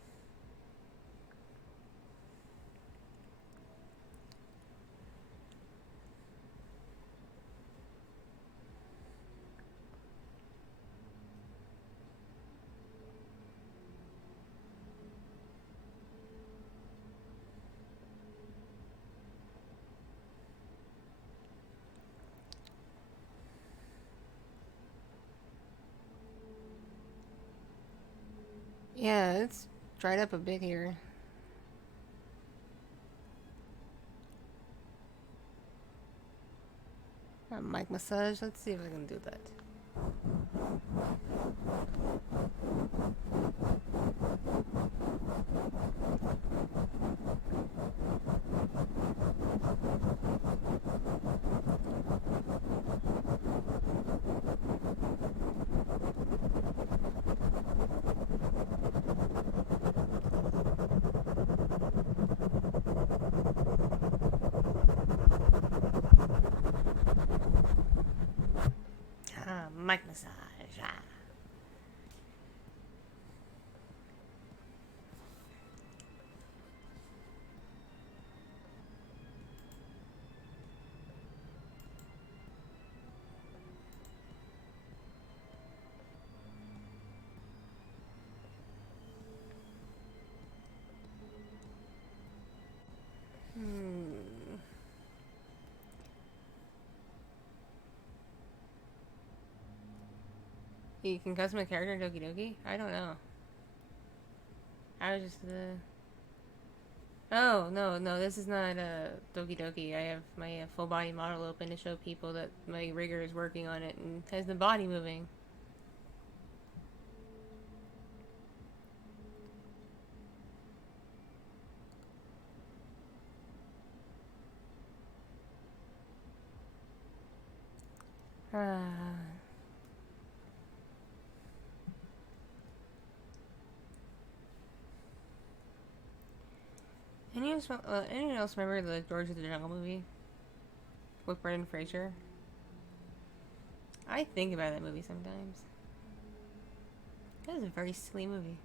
Yeah, it's dried up a bit here. A mic massage, let's see if I can do that. Mic massage. Ah. You can custom a character in Doki Doki? I don't know. I was just Oh, no, this is not Doki Doki. I have my full body model open to show people that my rigger is working on it and has the body moving. Anyone else remember the George of the Jungle movie with Brendan Fraser? I think about that movie sometimes. That was a very silly movie.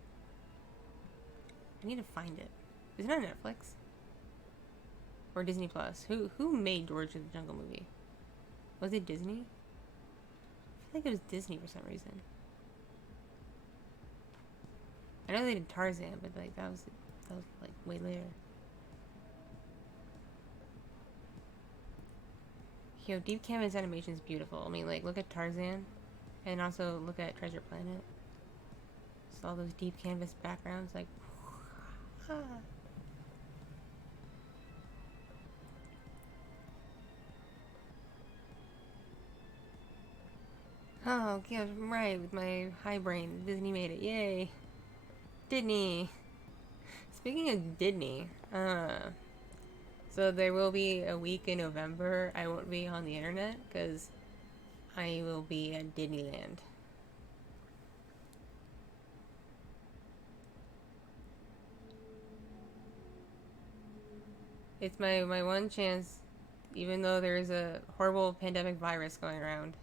I need to find it. Is it on Netflix or Disney Plus? Who made George of the Jungle movie? Was it Disney? I feel like it was Disney for some reason. I know they did Tarzan, but like that was like way later. Yo, Deep Canvas animation is beautiful. I mean, like, look at Tarzan, and also look at Treasure Planet. Just all those deep canvas backgrounds, like. Oh, yeah, I'm right, with my high brain. Disney made it. Yay. Disney. Speaking of Disney, so there will be a week in November I won't be on the internet because I will be at Disneyland. It's my one chance, even though there's a horrible pandemic virus going around,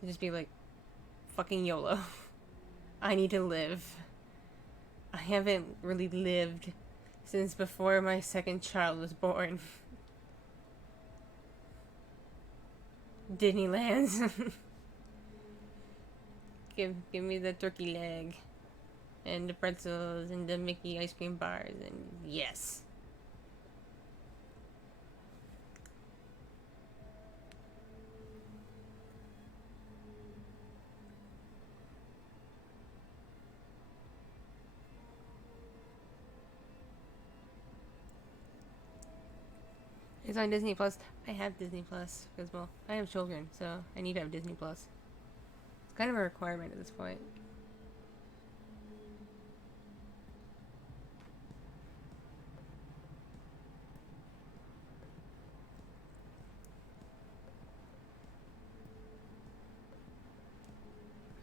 to just be like, fucking YOLO. I need to live. I haven't really lived since before my second child was born. Disneyland. give me the turkey leg and the pretzels and the Mickey ice cream bars and yes. It's on Disney Plus. I have Disney Plus because, well, I have children, so I need to have Disney Plus. kind of a requirement at this point.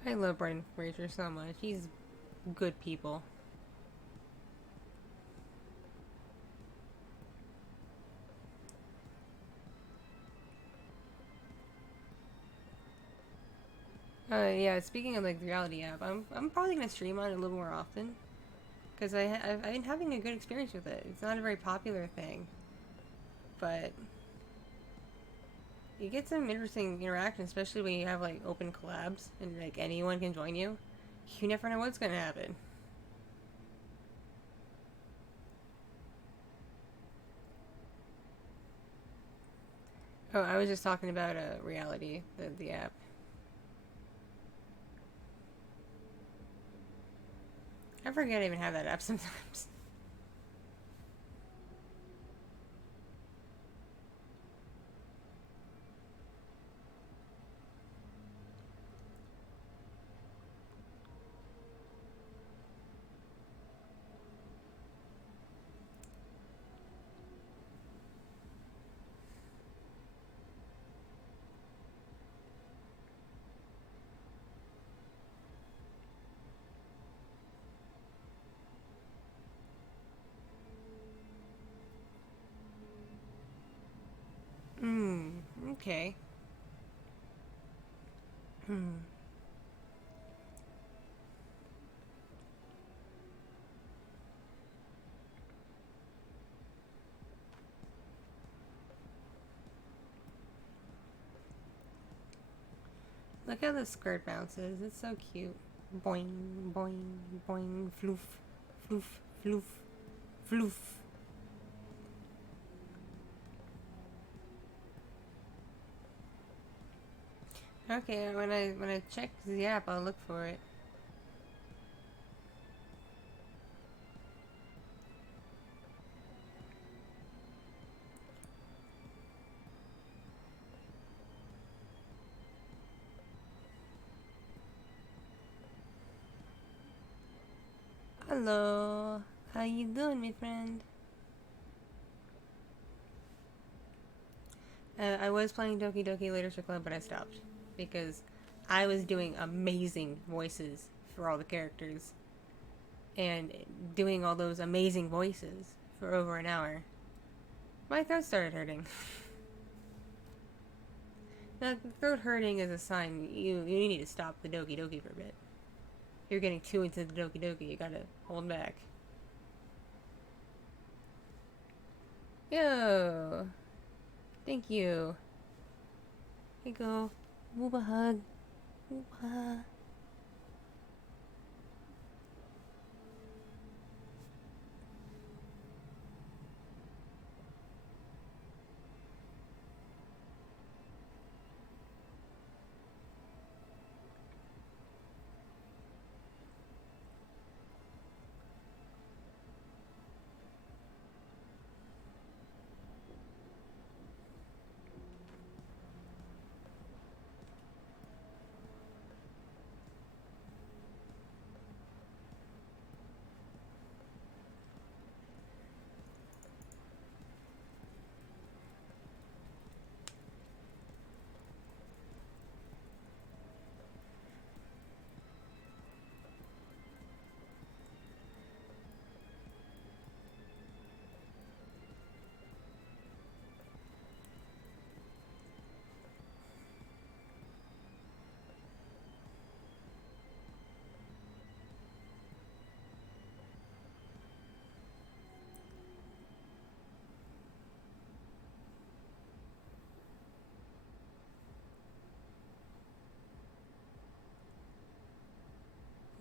I love Brendan Fraser so much. He's good people. Yeah, speaking of like the reality app, I'm probably gonna stream on it a little more often. Because I've been having a good experience with it. It's not a very popular thing. But you get some interesting interaction, especially when you have like open collabs and like anyone can join you. You never know what's gonna happen. Oh, I was just talking about reality, the app. I forget I even have that app sometimes. Okay. Look how the skirt bounces. It's so cute. Boing, boing, boing, floof, floof, floof, floof. Okay, when I check the app, I'll look for it. Hello, how you doing, my friend? I was playing Doki Doki Literature Club, but I stopped because I was doing amazing voices for all the characters, and doing all those amazing voices for over an hour. My throat started hurting. Now, throat hurting is a sign you need to stop the Doki Doki for a bit. You're getting too into the Doki Doki, you gotta hold back. Yo! Thank you. Here you go. Move a hug. Move.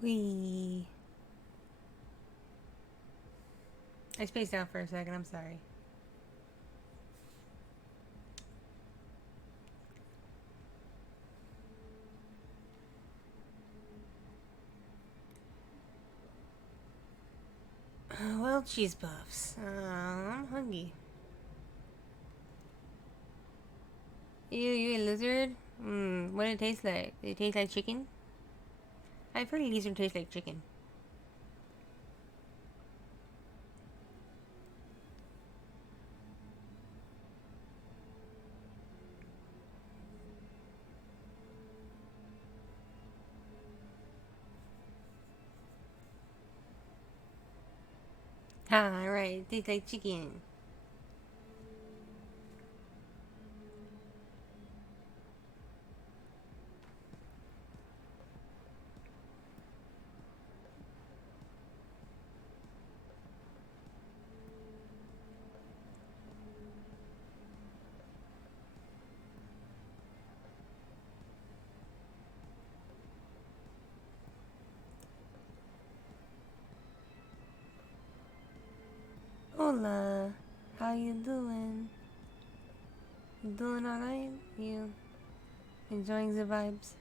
Wee. I spaced out for a second, I'm sorry. Well, cheese puffs. I'm hungry. You a lizard? What did it taste like? Did it taste like chicken? I've heard these one taste like chicken. Ah, right. Tastes like chicken. Hola. How you doing? You doing alright? You enjoying the vibes?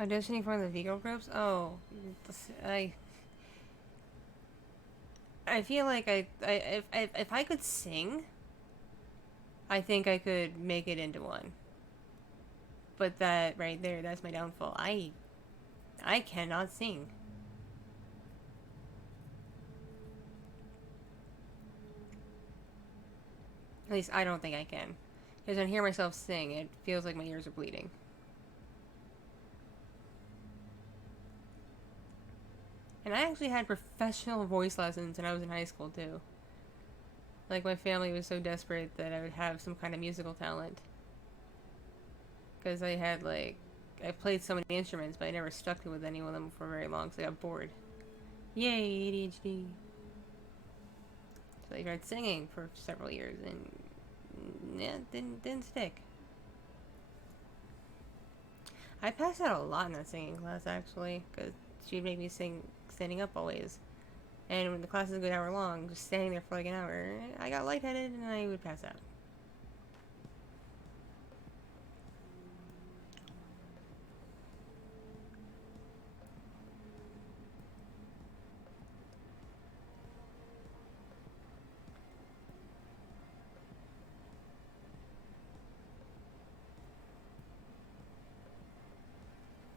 Auditioning for the Vigo groups? Oh, I feel like if I could sing, I think I could make it into one. But that right there, that's my downfall. I cannot sing. At least I don't think I can. Because when I hear myself sing, it feels like my ears are bleeding. And I actually had professional voice lessons when I was in high school too. Like my family was so desperate that I would have some kind of musical talent. Because I had I played so many instruments, but I never stuck with any of them for very long, so I got bored. Yay, ADHD. So I tried singing for several years, and yeah, didn't stick. I passed out a lot in that singing class, actually, because she'd make me sing standing up always. And when the class is a good hour long, just standing there for like an hour, I got lightheaded and I would pass out.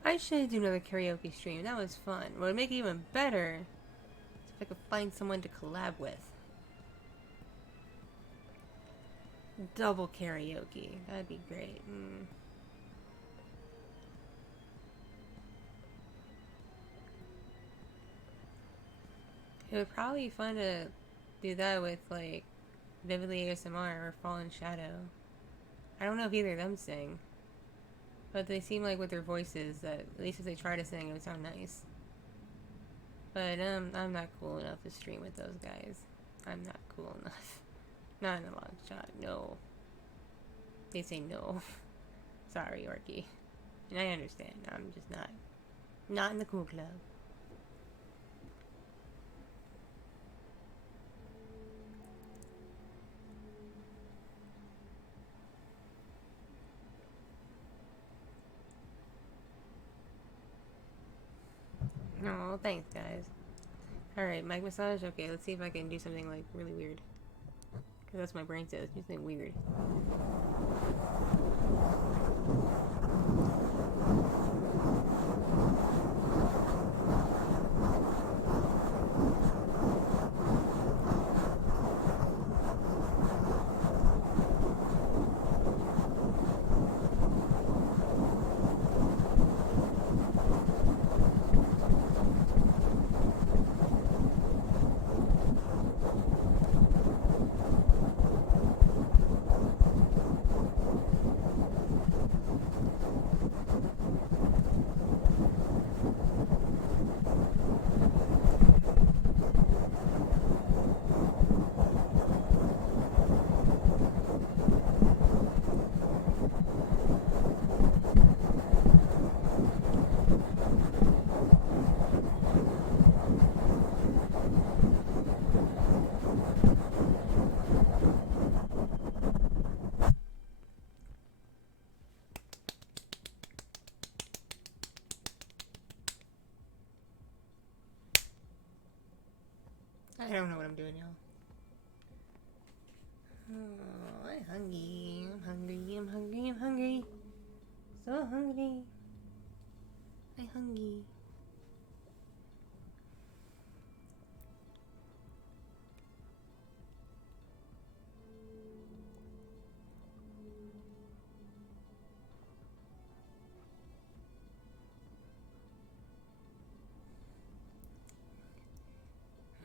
I should do another karaoke stream. That was fun. What would make it even better is if I could find someone to collab with. Double karaoke. That'd be great. It would probably be fun to do that with, like, Vividly ASMR or Fallen Shadow. I don't know if either of them sing. But they seem like with their voices that, at least if they try to sing, it would sound nice. But, I'm not cool enough to stream with those guys. I'm not cool enough. Not in a long shot, no. They say no. Sorry, Orki. And I understand. I'm just not in the cool club. Oh, thanks, guys. Alright, mic massage? Okay, let's see if I can do something, like, really weird. Because that's what my brain says. Do something weird. I don't know what I'm doing, y'all. Oh, I'm hungry. I'm hungry. I'm hungry. I'm hungry. So hungry. I'm hungry.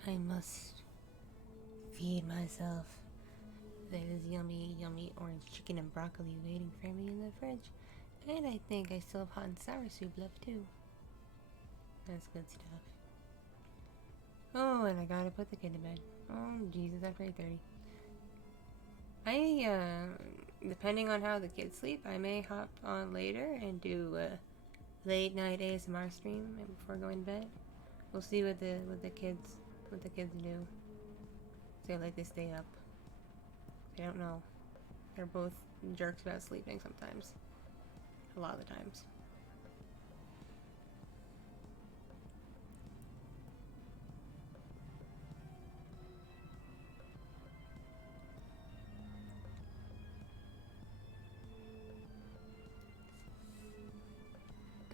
I must feed myself. There is yummy, yummy orange chicken and broccoli waiting for me in the fridge. And I think I still have hot and sour soup left too. That's good stuff. Oh, and I gotta put the kid to bed. Oh, Jesus, after 8:30. Depending on how the kids sleep, I may hop on later and do a late night ASMR stream before going to bed. We'll see what the kids do. They like to stay up. I don't know. They're both jerks about sleeping sometimes. A lot of the times.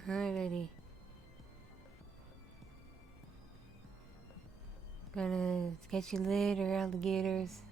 Alrighty. Gonna catch you later, alligators.